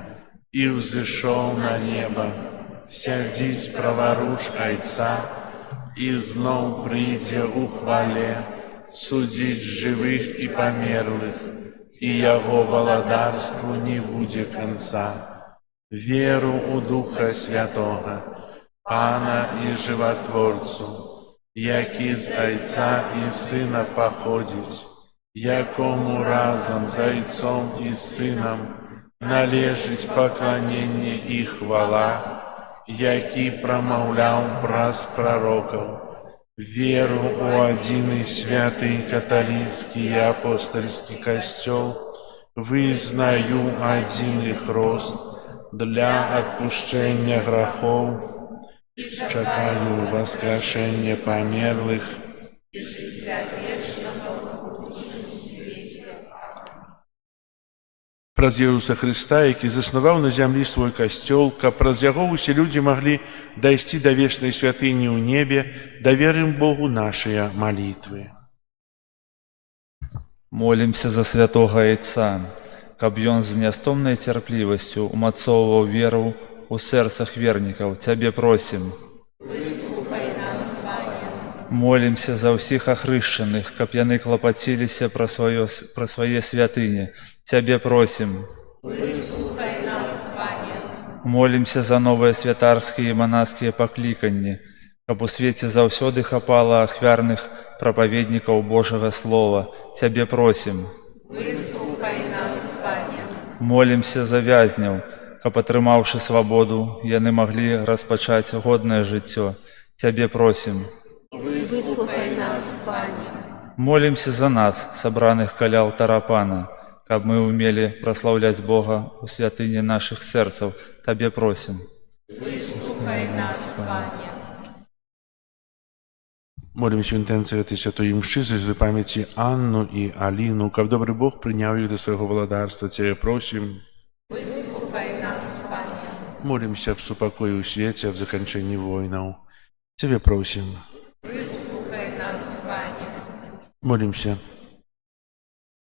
і ўзышоў на неба, сядзіць праваруч Айца і зноў прыйдзе ў хвале судзіць жывых і памерлых, і яго валадарству не будзе канца. Веру ў Духа Святога, Пана і Жыватворцу, які з Айца і Сына паходзіць, якому разам з Айцом і Сынам належыць пакланенне і хвала, які прамаўляў праз прарокаў, веру ў адзіны святы каталіцкі і апостальскі касцёл, вызнаю адзіны хрост для адпушчэння грахоў, чакаю воскрешэння памерлых і жыцця вечнага ў будучым свеце. праз Ісуса Христа, які заснаваў на зямлі свой касцёл, каб праз яго ўсе людзі маглі дайсці да вечнай святыні ў небе, даверым Богу нашыя малітвы. Молімся за святого Айца, каб ён з нястомнай цярплівасцю умацоўваў веру ў сэрцах вернікаў. Цябе просім. Молімся за ўсіх ахрышчаных, каб яны клапаціліся пра свае святыні. Цябе просім. Молімся за новыя святарскія і манаскія пакліканні, каб у свеце заўсёды хапала ахвярных прапаведнікаў Божага Слова. Цябе просім. Молімся за вязняў, каб, атрымаўшы свабоду, яны маглі распачаць годнае жыццё. Цябе просім. Выслухай нас, Пане. Молімся за нас, сабраных каля алтара Пана, каб мы ўмелі праслаўляць Бога ў святыні нашых сэрцаў. Табе просім. Выслухай нас, Пане. Молимся в інтенції этой святой мши за памяти Анну и Алину, каб добрый Бог принял их до своего владарства. Тебя просим. Выслухай нас, Пане. Молимся об супокое у свете, об закончении войнов. Тебя просим. Выслухай нас, Пане. Молимся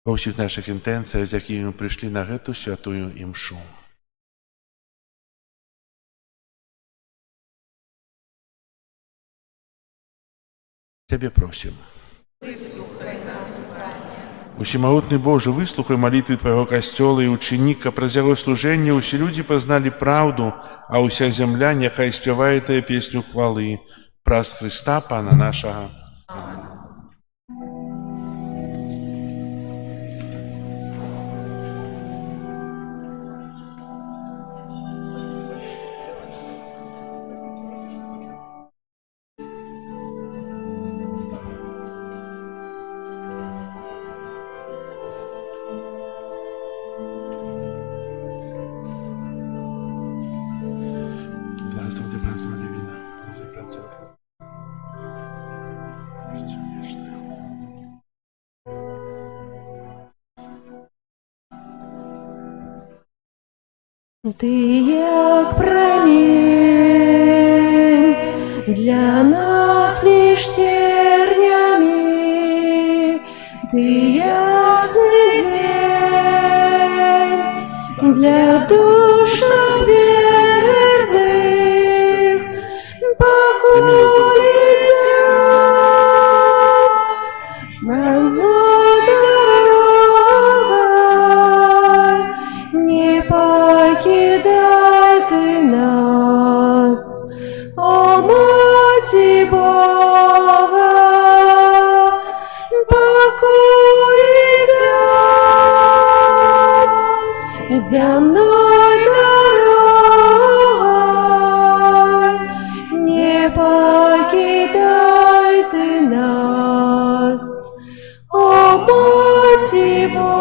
во всех наших интенциях, за якими мы пришли на эту святую мшу. Тебе просим. Выслухай нас, Пане. Усемогутный Боже, выслухай молитвы Твоего костела и ученика, праз яго служение усе люди познали правду, а уся земля нехай спевает Тая песню хвалы. Праз Христа, Пана нашего. Ти як промінь для нас між тернями, ти ясний день для душ вірних, покоїться на дорогах, не покидай ты нас, о Маті Бога, покоїться земной дорогой, не покидай ты нас, о Маті Бога.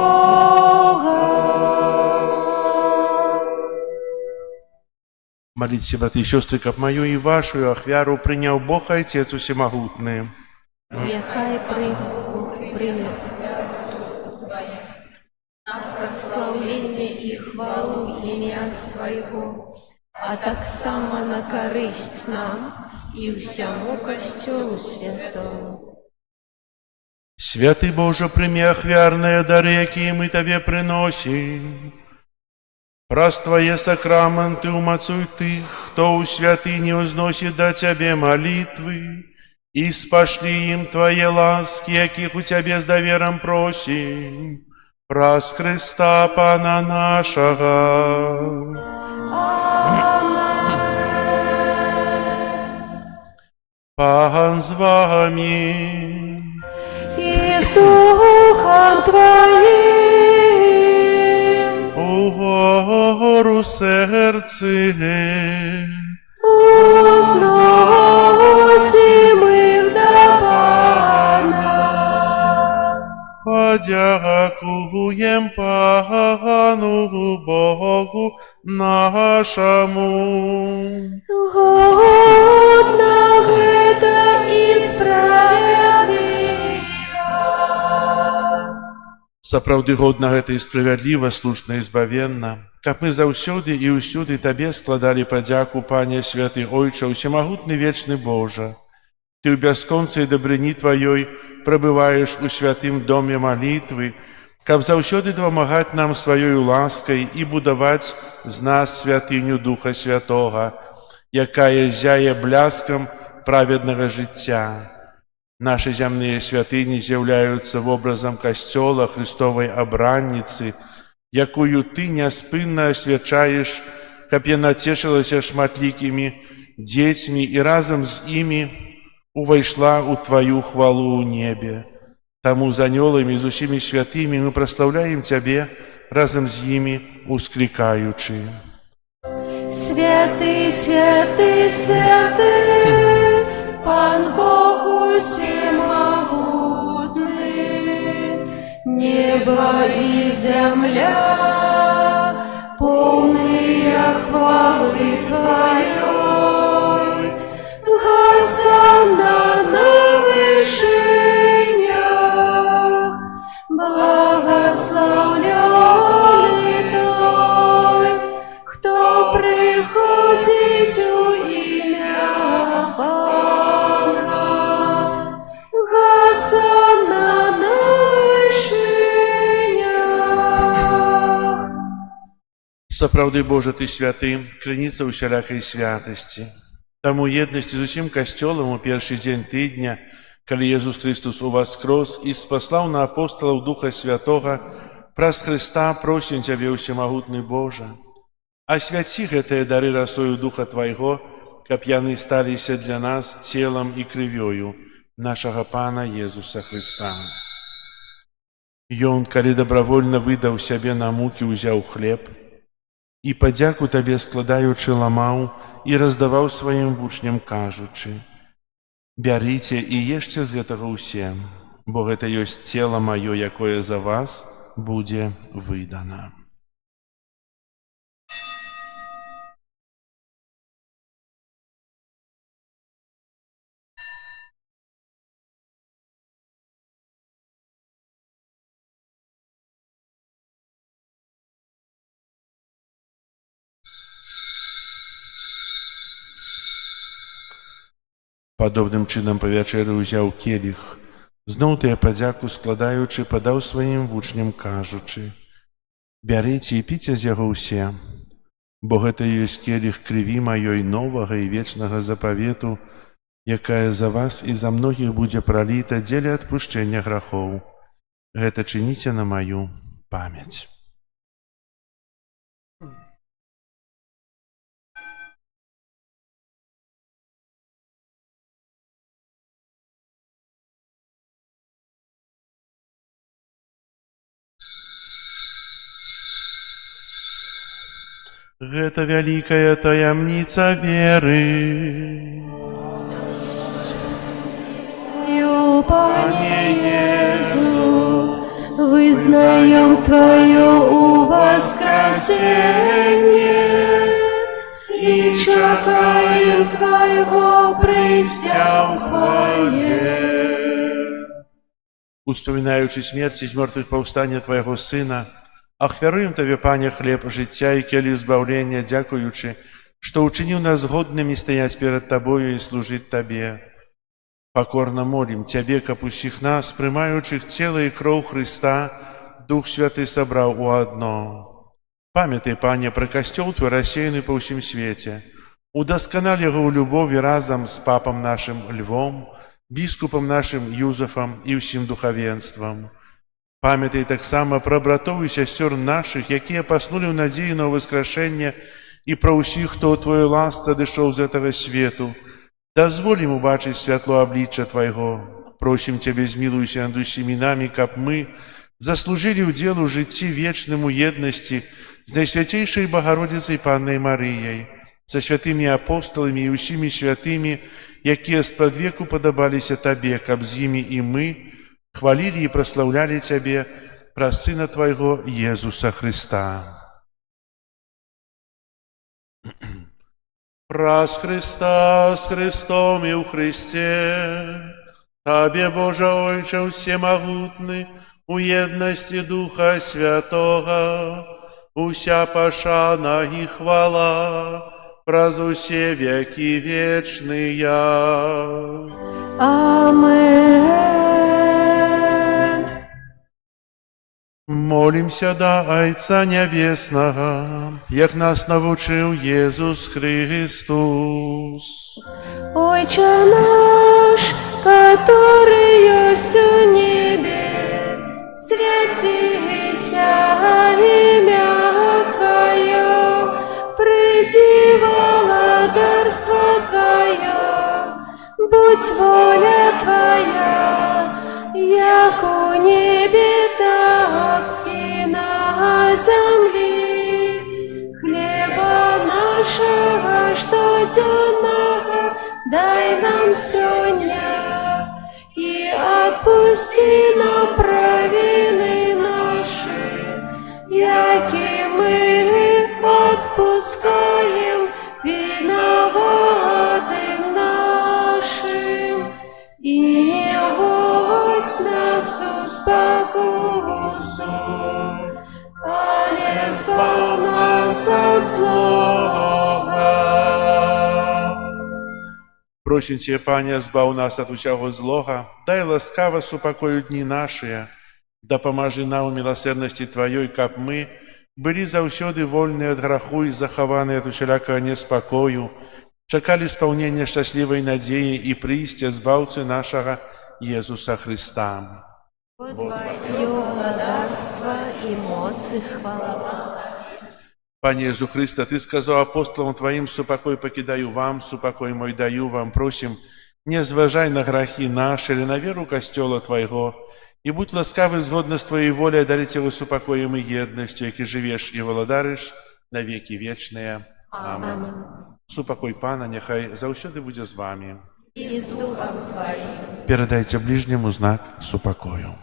Молитесь, братья и сестры, как мою и вашу ахвяру принял Бог Отец Всемогутный. Нехай прийме на прославлення і хвалу ім'я Свого, а так само на користь нам і всьому костюлу святому. Святый Боже, прими ахвярные дары, какие мы Тебе приносим. Праз Твои сакраменты умацуй тых, кто у святыни возносит до Тебе молитвы, и спошли им Твои ласки, яких у Тебе с довером просим. Праз Христа Пана нашего. Пан с вами. И с Духом Твоим Угору сердце. возносим их до Пана. Подякуем Пану Богу нашему. Годно это и справедливо. Сапраўды годна гэта і справядліва, слушна і збавенна, каб мы заўсёды і ўсюды Табе складалі падзяку, Пане святы Ойча, усемагутны вечны Божа. Ты ў бясконцай дабрыні Тваёй прабываеш у святым доме малітвы, каб заўсёды дапамагаць нам сваёю ласкай і будаваць з нас святыню Духа Святога, якая зяе бляскам праведнага жыцця. Нашы зямныя святыні з'яўляюцца вобразам касцёла Христовай абранніцы, якую Ты няспынна асвячаеш, каб яна цешылася шматлікімі дзецьмі і разам з імі увайшла ў Тваю хвалу ў небе. Таму з анёламі, з усімі святымі мы праслаўляем Цябе разам з імі усклікаючы. Святы, святы, святы, Пан Бог усемагутны, небо і земля, полные хвалы Твоей. Госанна на вышинях, благословленный той, кто приходит у имя Бога. Госанна на вышинях. Сапраўды, Божа, Ты святы, крыніца ўсялякай святасці. Таму еднасці з усім касцёлам у першы дзень тыдня, калі Езус Христус уваскрос і спаслаў на апосталаў Духа Святога, праз Хрыста просім Цябе, усемагутны Божа. Асвяці гэтыя дары расою Духа Твайго, каб яны сталіся для нас целам і крывёю нашага Пана Езуса Хрыста. Ён, калі дабравольна выдаў сябе на мукі, узяў хлеб і падзяку Табе складаючы ламаў і раздаваў сваім вучням, кажучы: «Бярыце і ешце з гэтага ўсе, бо гэта ёсць цела маё, якое за вас будзе выдана». Падобным чынам па вячэры ўзяў келіх, зноў тыя падзяку складаючы, падаў сваім вучням, кажучы: «Бярыце і піце з яго ўсе, бо гэта ёсць келіх крыві маёй новага і вечнага запавету, якая за вас і за многіх будзе праліта дзеля адпушчэння грахоў. Гэта чыніце на маю памяць». Гэта вялікая таямніца веры. Пане Езу, вызнаем Твое воскресение и чакаем Твоего прыйсця ў хвале. Успамінаючы смерці з мёртвых паўстання Твайго Сына, ахвяруем Табе, Пане, хлеб жыцця і келіх збаўлення, дзякуючы, што ўчыніў нас годнымі стаяць перад Табою і служыць Табе. Пакорна молім Цябе, каб усіх нас, прымаючых цела і кроў Хрыста, Дух Святы сабраў у адно. Памятай, Пане, пра касцёл Твой рассеяны па ўсім свеце. Удасканал яго ў любові разам з папам нашым Львом, біскупам нашым Юзафам і ўсім духавенствам. Памятай таксама пра братоў і сясцёр нашых, якія паснулі ў надзеі на ўваскрашэнне, і пра ўсіх, хто ў Твоёй ласцы адышоў з гэтага свету. Дазволь ім убачыць святло аблічча Твайго. Просім Цябе, змілуйся над усімі намі, каб мы заслужылі ўдзел у жыцці вечным у еднасці з Найсвяцейшай Багародзіцай Паннай Марыяй, са святымі апосталамі і ўсімі святымі, якія спрадвеку падабаліся Табе, каб з імі і мы хвалілі і праслаўлялі Цябе праз Сына Твайго Езуса Хрыста. Праз Хрыста, з Хрыстом і ў Хрысце, Табе, Божа Ойча ўсемагутны, у едности Духа Святого, уся пашана и хвала, праз усе веки вечные. Амен. Молимся до Айца Небесного, як нас навучил Иисус Христос. Отче наш, который есть в небе, святися имя Твое, приди владарство Твое, будь воля Твоя, як у небе, так и на земле. Хлеба нашего штоденного дай нам сегодня, и отпусти нам провины наши, яки мы отпускаем виноватым нашим, и не вводь нас в спокусу, але избавь нас от злого. Просим Тебя, Пане, збав нас от усякого злога, дай ласкаво супокою дни наши, да поможи нам у милосердности Твоей, как мы были завсёды вольны от граху и захованы от усялякого неспокою, чекали исполнения счастливой надеи и прийстя Збавцы нашего Иисуса Христа. Твое владарство и моц и хвала. Пане Иисус Христе, Ты сказал апостолам Твоим: «Супокой покидаю вам, супокой мой даю вам». Просим, не зважай на грехи наши или на веру Костела Твоего, и будь ласкавый згодно с Твоей волей одарить его супокоем и едностью, яки живешь и володариш на веки вечные. Аминь. Супокой Пана, нехай завсёды буде з вами. И с Духом Твоим. Передайте ближнему знак супокою.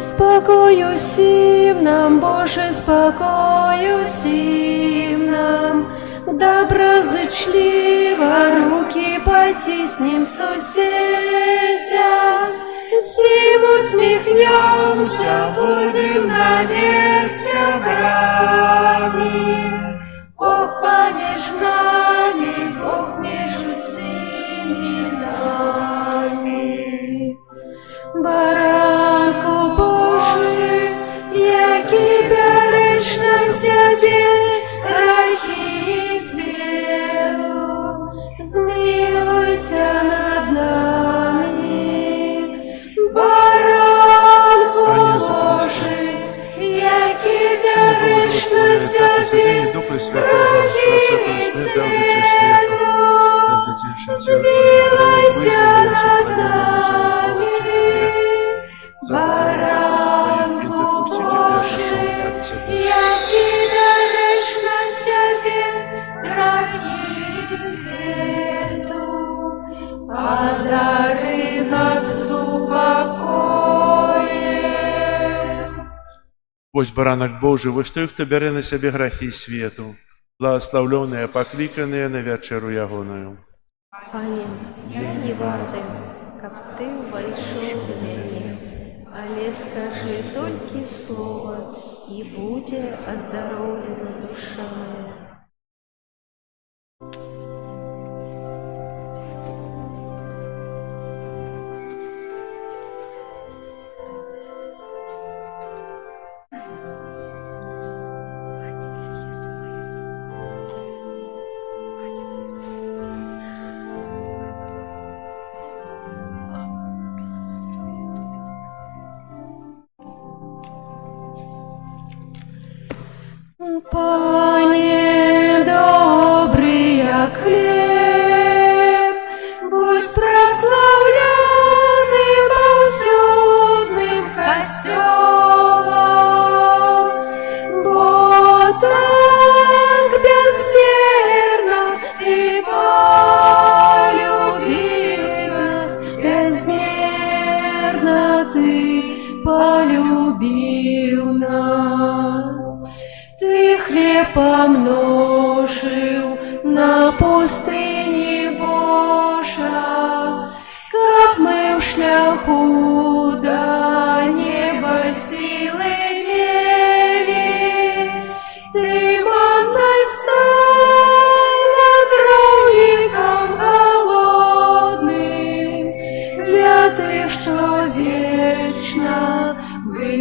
Спокою всім нам, Боже, спокою всім нам, доброзичливо руки потиснем сусідям, всім усміхнемся, будем навек собрани. Бог поміж нами, Бог між усіми нами. Баранку Божий, який береш на себе грехи світу, змилуйся над нами. Баранку Божий, який береш на себе Духа Святого, грехи світу, змилуйся над нами. Баранку Божий, який береш на себе грехи світу, одари нас упокоєм. Ось баранок Божий, ось той, хто бере на себе грехи світу, благословленные, покликанные на вечеру ягоною. Пане, я не вартый, как Ты войшел в меня, але скажи только слово, и будет оздоровлена душа моя. Пане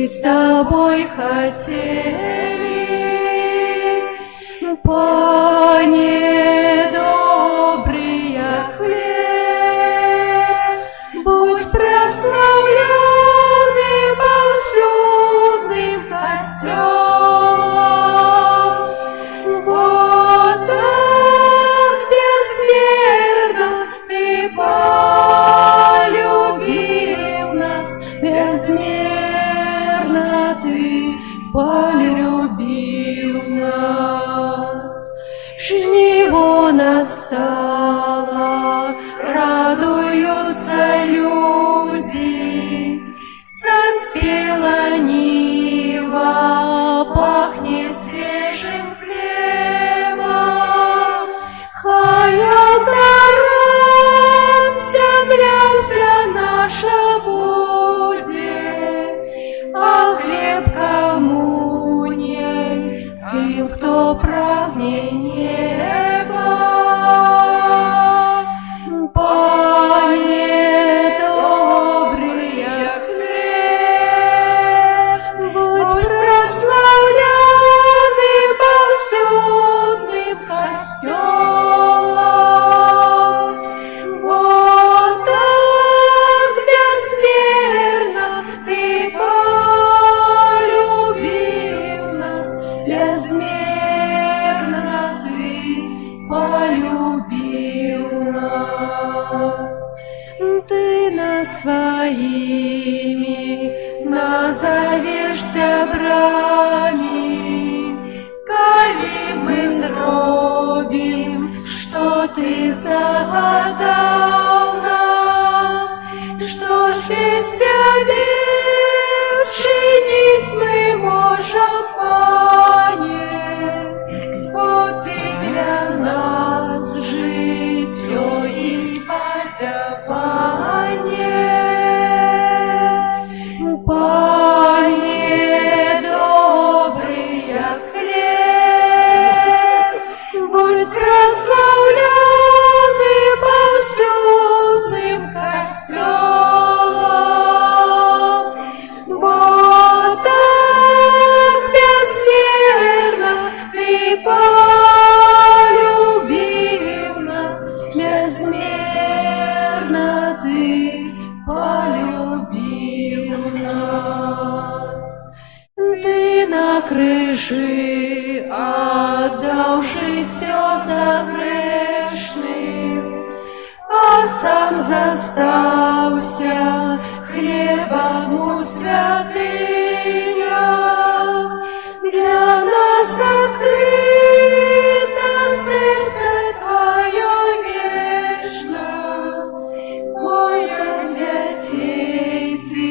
быть с тобой хотели. Пане добрый, як хлеб, будь прославленным повсюдным костелом. Вот так безмерно ты полюбил нас, безмерно ты полюбил нас. Жниво настало, радуются люди, соспела нива, пахнет свежим хлебом. Хай одаром земля вся наша будет, а хлеб коммуней тем, кто прагнет неба. Пане добрый, як хлеб, будь прославленным повсюдным костелом. Вот так безмерно ты полюбил нас, безмерно ты полюбил нас. Ты нас своими назовешься брами, коли мы зробим, что ты загадал нам. Что ж без тебя учинить мы можем, Пане? Вот ты для нас житье и сподобание. Пане добрый, як хлеб, будь прославленным повсюдным костелом. Вот так безмерно ты полюбил нас, безмерно ты полюбил нас. Ты на крыжи отдал життя за грешных, а сам застался хлебом у святынях. Для нас открыто сердце Твое вечно, моих детей ты,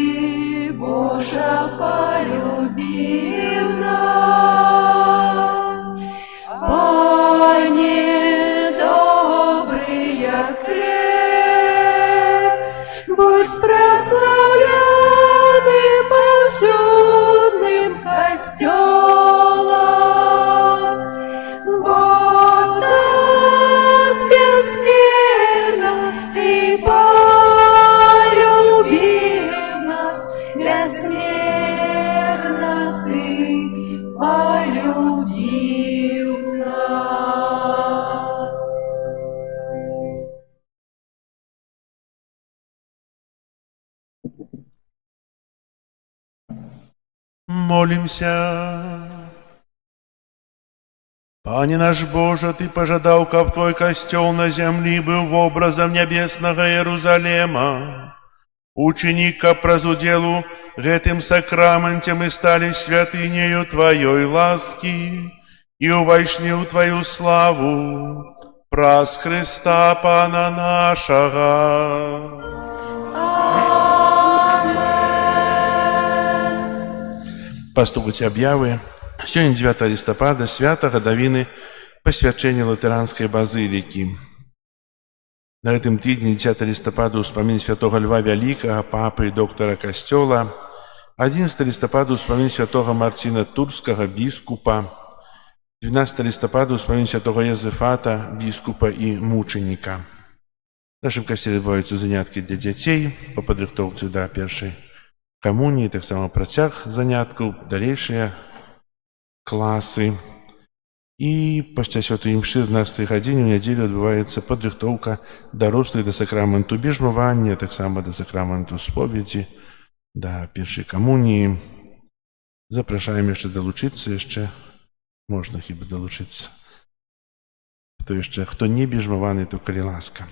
Боже, полюбил нас. Пане добрый, як хлеб, будь прославленным повсюдным костелом. Вот так безмерно ты полюбил нас, безмерно ты полюбил нас. Молимся. Пане наш Боже, Ты пожадал, каб Твой костел на земли был образом небесного Иерусалема. Учини, каб праз уделу гэтым сакраментем мы стали святынею Твоей ласки и увайшли у Твою славу праз Христа Пана нашего. Пастугаць аб'явы. Сёння 9 лістапада, свята гадавіны пасвячэння лутэранскай базылікі. На гэтым тыдні 10 лістапада ўспамін святога Льва Вялікага, папы і доктара касцёла, 11 лістапада ўспамін святога Марціна Турскага, біскупа, 12 лістапада ўспамін святога Языфата, біскупа і мучаніка. В нашым касцеле адбываюцца заняткі для дзяцей па падрыхтоўцы да першай камуніі, таксама працяг заняткаў, далейшыя класы. І пасля святой імшы 12 гадзіне ў нядзелю адбываецца падрыхтоўка дарослых да сакраменту бежмавання, таксама да сакраменту споведзі, да першай камуніі. Запрашаем яшчэ далучыцца, яшчэ можна хіба далучыцца. Хто не бежмаваны, то калі ласка.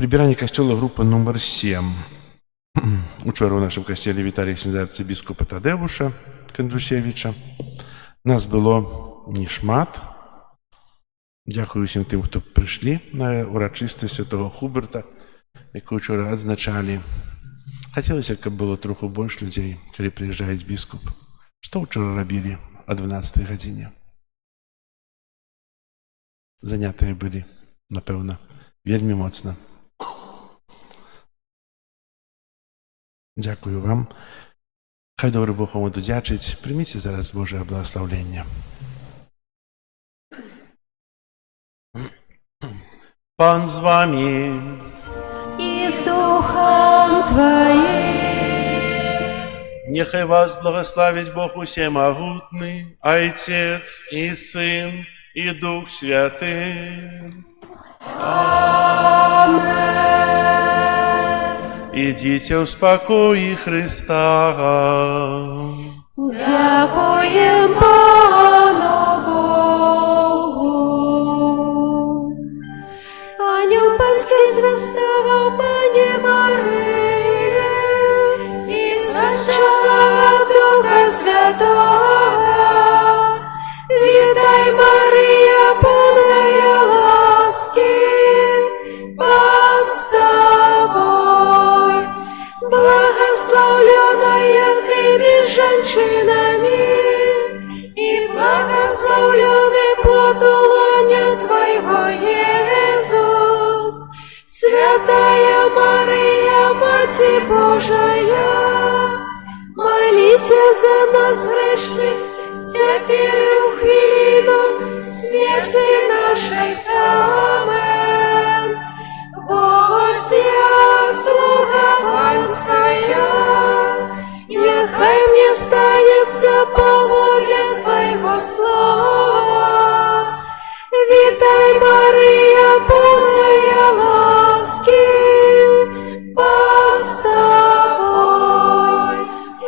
Прыбіранне касцёла група нумар 7. Учора ў нашым касцеле віталі ксяндза арцыбіскупа Тадэвуша Кандрусевіча. Нас было не шмат. Дзякую усім тым, хто прыйшлі на урачыстасць святого Хуберта, якую учора адзначалі. Хацелася, каб было троху больш людзей, калі прыязджаюць біскуп. Што ўчора рабілі о 12 гадзіне? Занятыя былі, напэўна, вельмі моцна. Дзякую вам. Хай добры Бог вам удзячыць. Прыміце зараз Божае благаслаўленне. Пан з вами. И с Духом Твоим. Нехай вас благословить Бог усемогутный, Отец и Сын и Дух Святый. Аминь. Идите в спокое Христа. Дякуем Пану Богу. Ангел Панский звездовал Пане Марии и зачала от Духа Святого. Витай, Мария, полная ласки, Пан с тобой, благословленная теми женщинами, и благословленный плод лона Твоего, Иисус. Святая Мария, Мать Божия, молись за нас грешных, теперь в хвилину смерти нашей. Амен. Вося, слуга Панская, нехай мне станется по воле Твоего слова. Витай, Мария, полная ласки, Пан с тобой,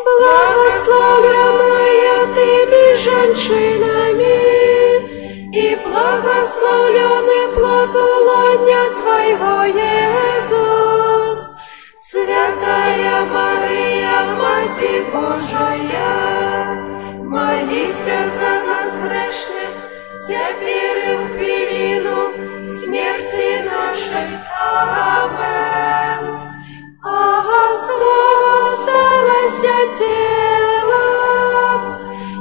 благословленная Тыми женщинами, и благословленный плод лона Твоего, Иисус. Святая Мария, Мать Божия, молись за нас грешных, теперь и в хвилину смерти нашей. Амен. Ага, Слово сталось телом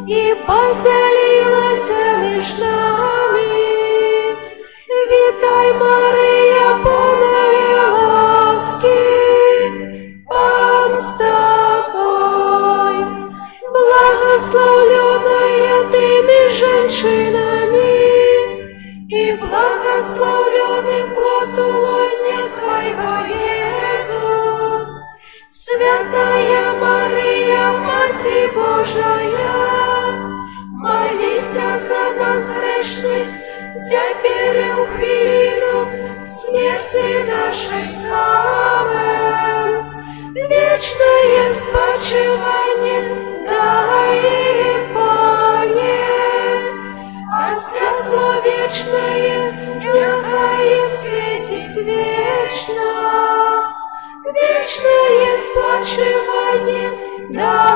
и поселилось между нами. Витай, Мария, полная ласки, Пан с тобой, благословленная Тыми женщинами, и благословленный плод лона Твоего, Иисус. Святая Мария, Мать Божия, молись за нас грешных, теперь и в хвилину смерти нашей. Амен. Вечное спочивание дай им, Пане, а светло вечное нехай им светить вечно. Вечное спочивание дай